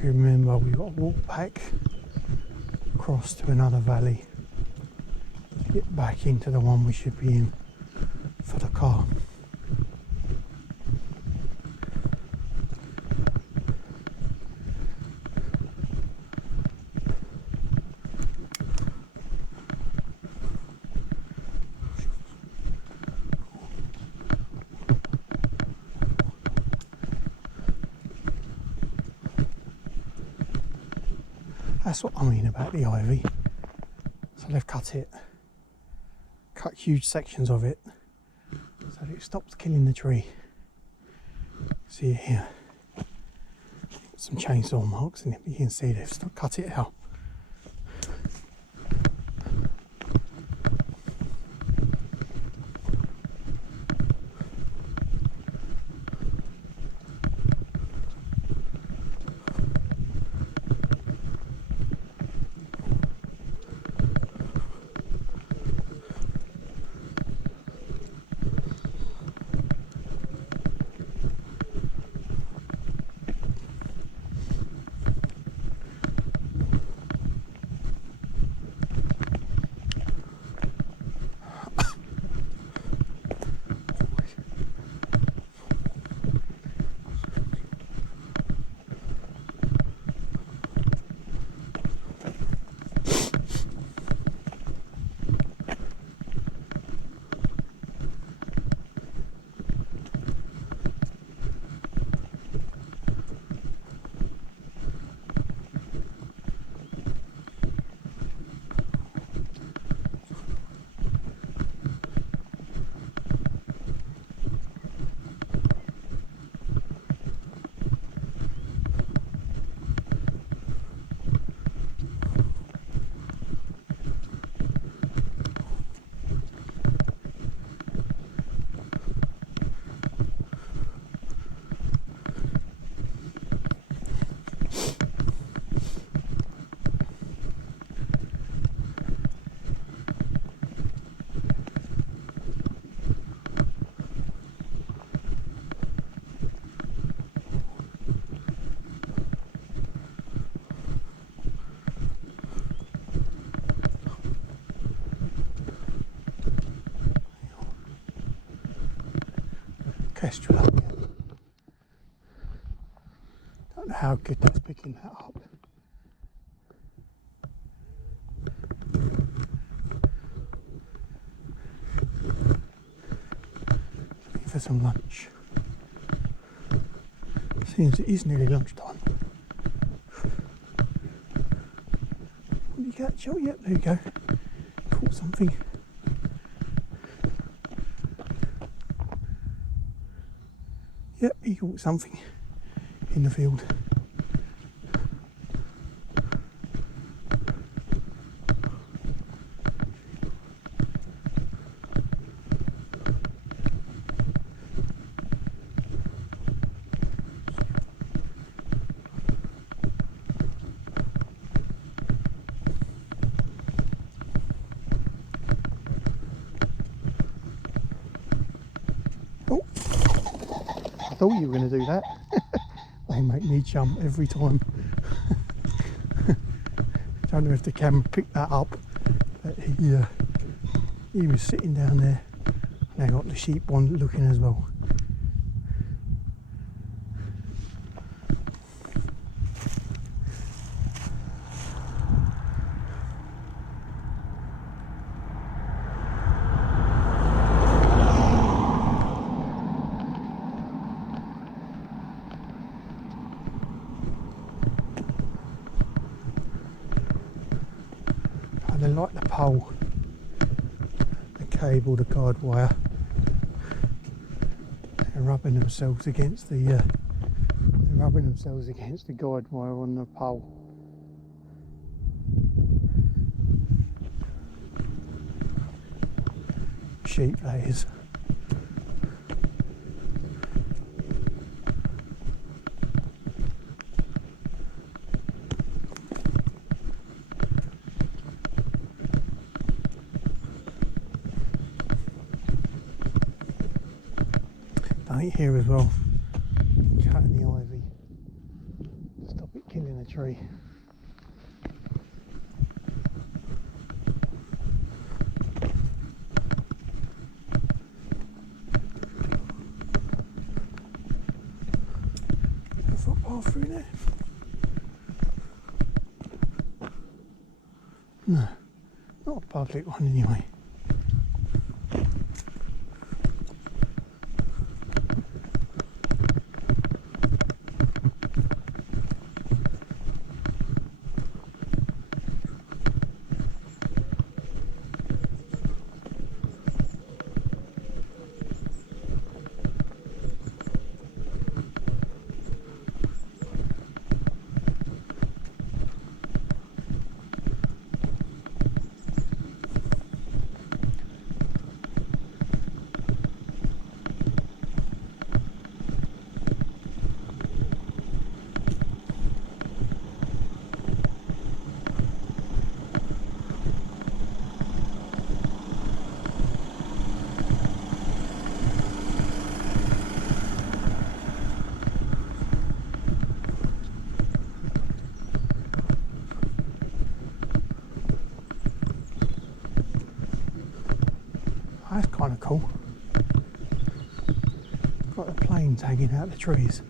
Remember, we've got to walk back across to another valley to get back into the one we should be in for the car. That's what I mean about the ivy. So they've cut huge sections of it so that it stops killing the tree. See it here, some chainsaw marks in it, but you can see they've cut it out. kestrel up yet. Don't know how good that's picking that up. Looking for some lunch. Seems it is nearly lunchtime. What did you catch? Oh, yep, there you go. Caught something. Yep, he caught something in the field. Oh, I thought you were going to do that. They make me jump every time. Don't know if the camera picked that up, but he was sitting down there, and I got the sheep one looking as well. They like the pole, the cable, the guard wire. They're rubbing themselves against the guide wire on the pole. Sheep, that is. Right here as well, cutting the ivy to stop it killing the tree. A footpath through there? No, not a public one anyway. That's kind of cool. Got the planes hanging out of the trees.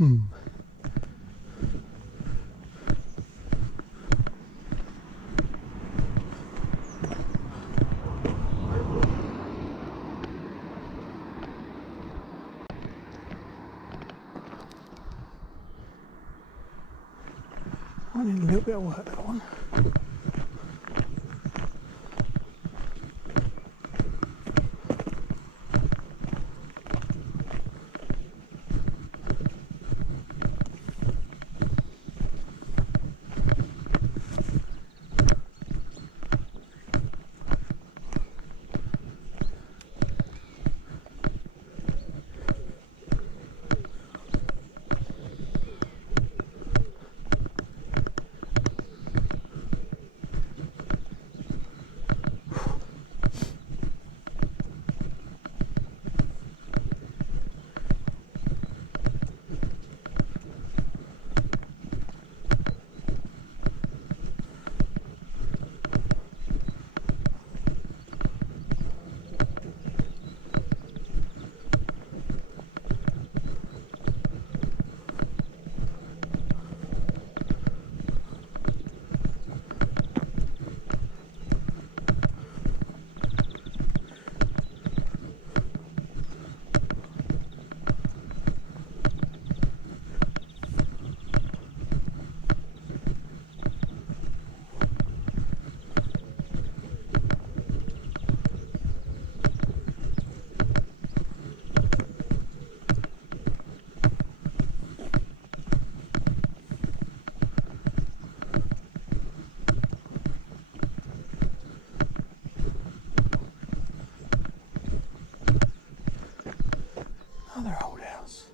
I need a little bit of work, that one. Another old house.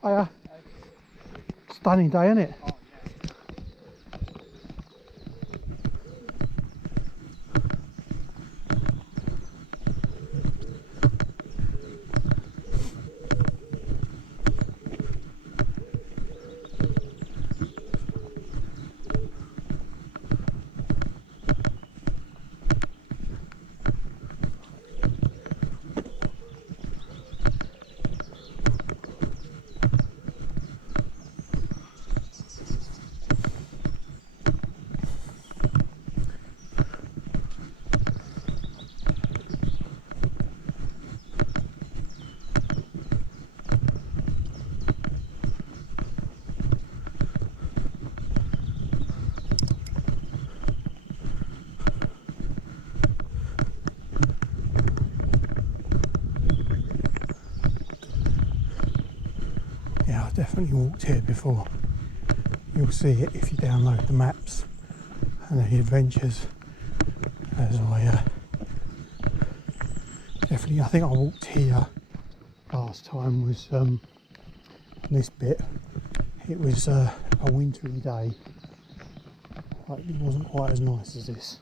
Hiya. Stunning day, isn't it? Yeah, I've definitely walked here before. You'll see it if you download the maps and the adventures. As I definitely, I think I walked here last time was this bit. It was a wintry day, but it wasn't quite as nice as this.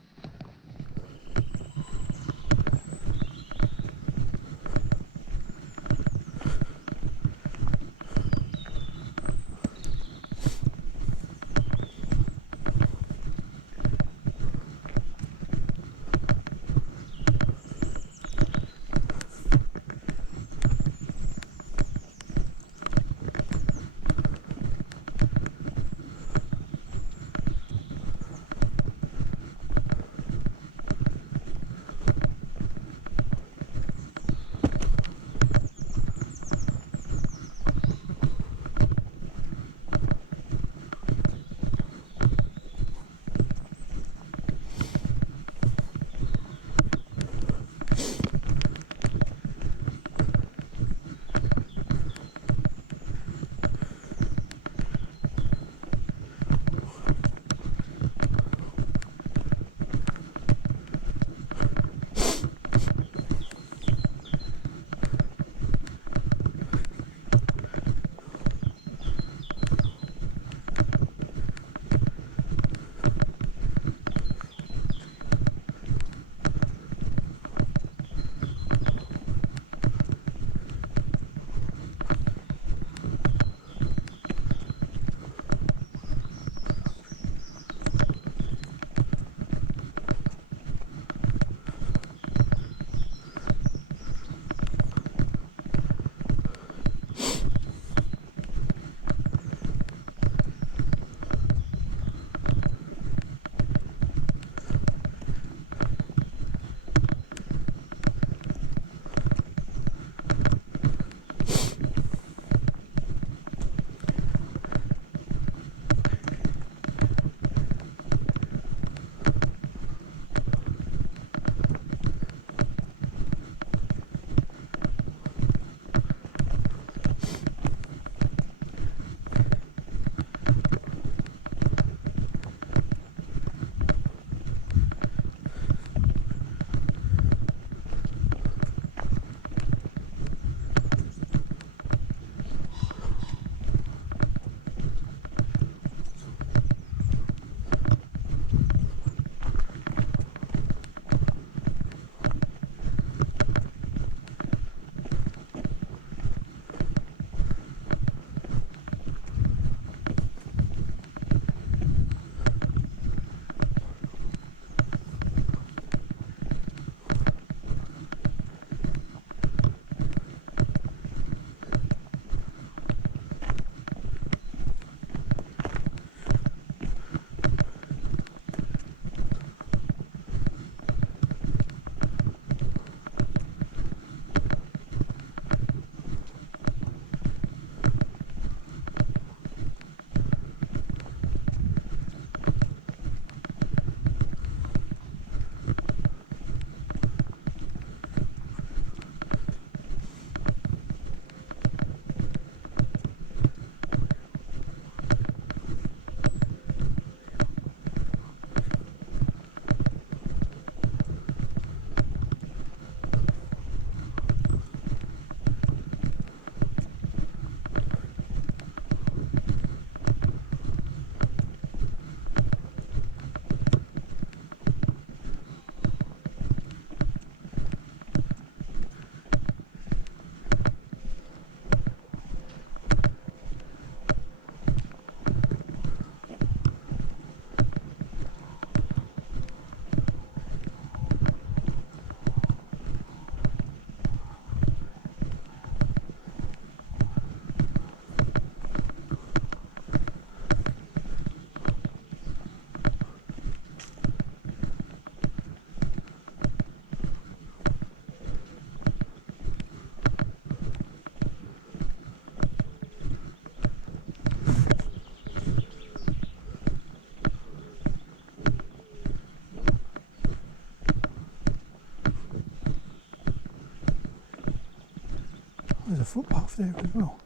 There's a footpath there as well.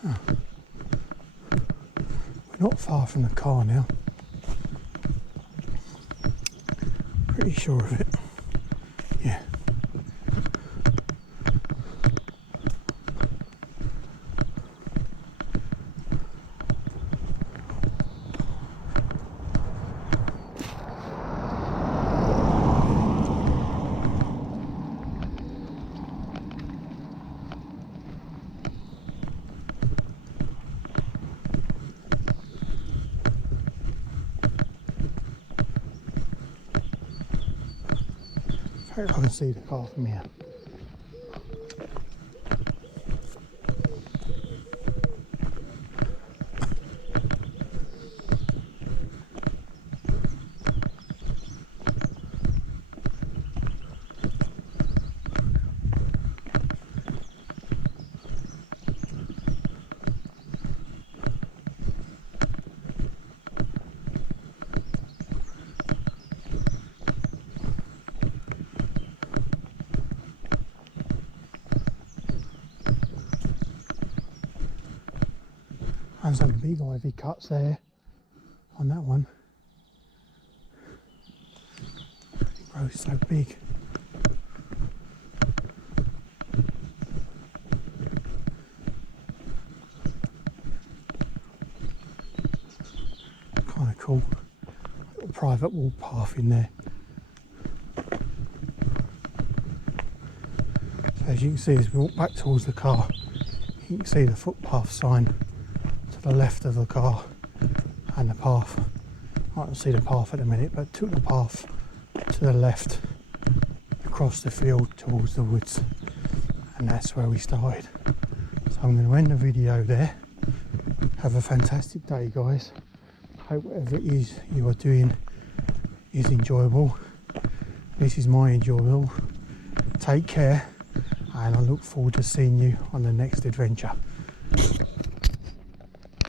Huh. We're not far from the car now. Pretty sure of it. Yeah. I hope I can see the car from here. And some big ivy cuts there on that one. It grows so big. Kind of cool. Little private walk path in there. So as you can see, as we walk back towards the car, you can see the footpath sign to the left of the car and the path. I can't see the path at the minute, but took the path to the left across the field towards the woods, and that's where we started. So I'm going to end the video there. Have a fantastic day, guys. Hope whatever it is you are doing is enjoyable. This is my enjoyable. Take care, and I look forward to seeing you on the next adventure.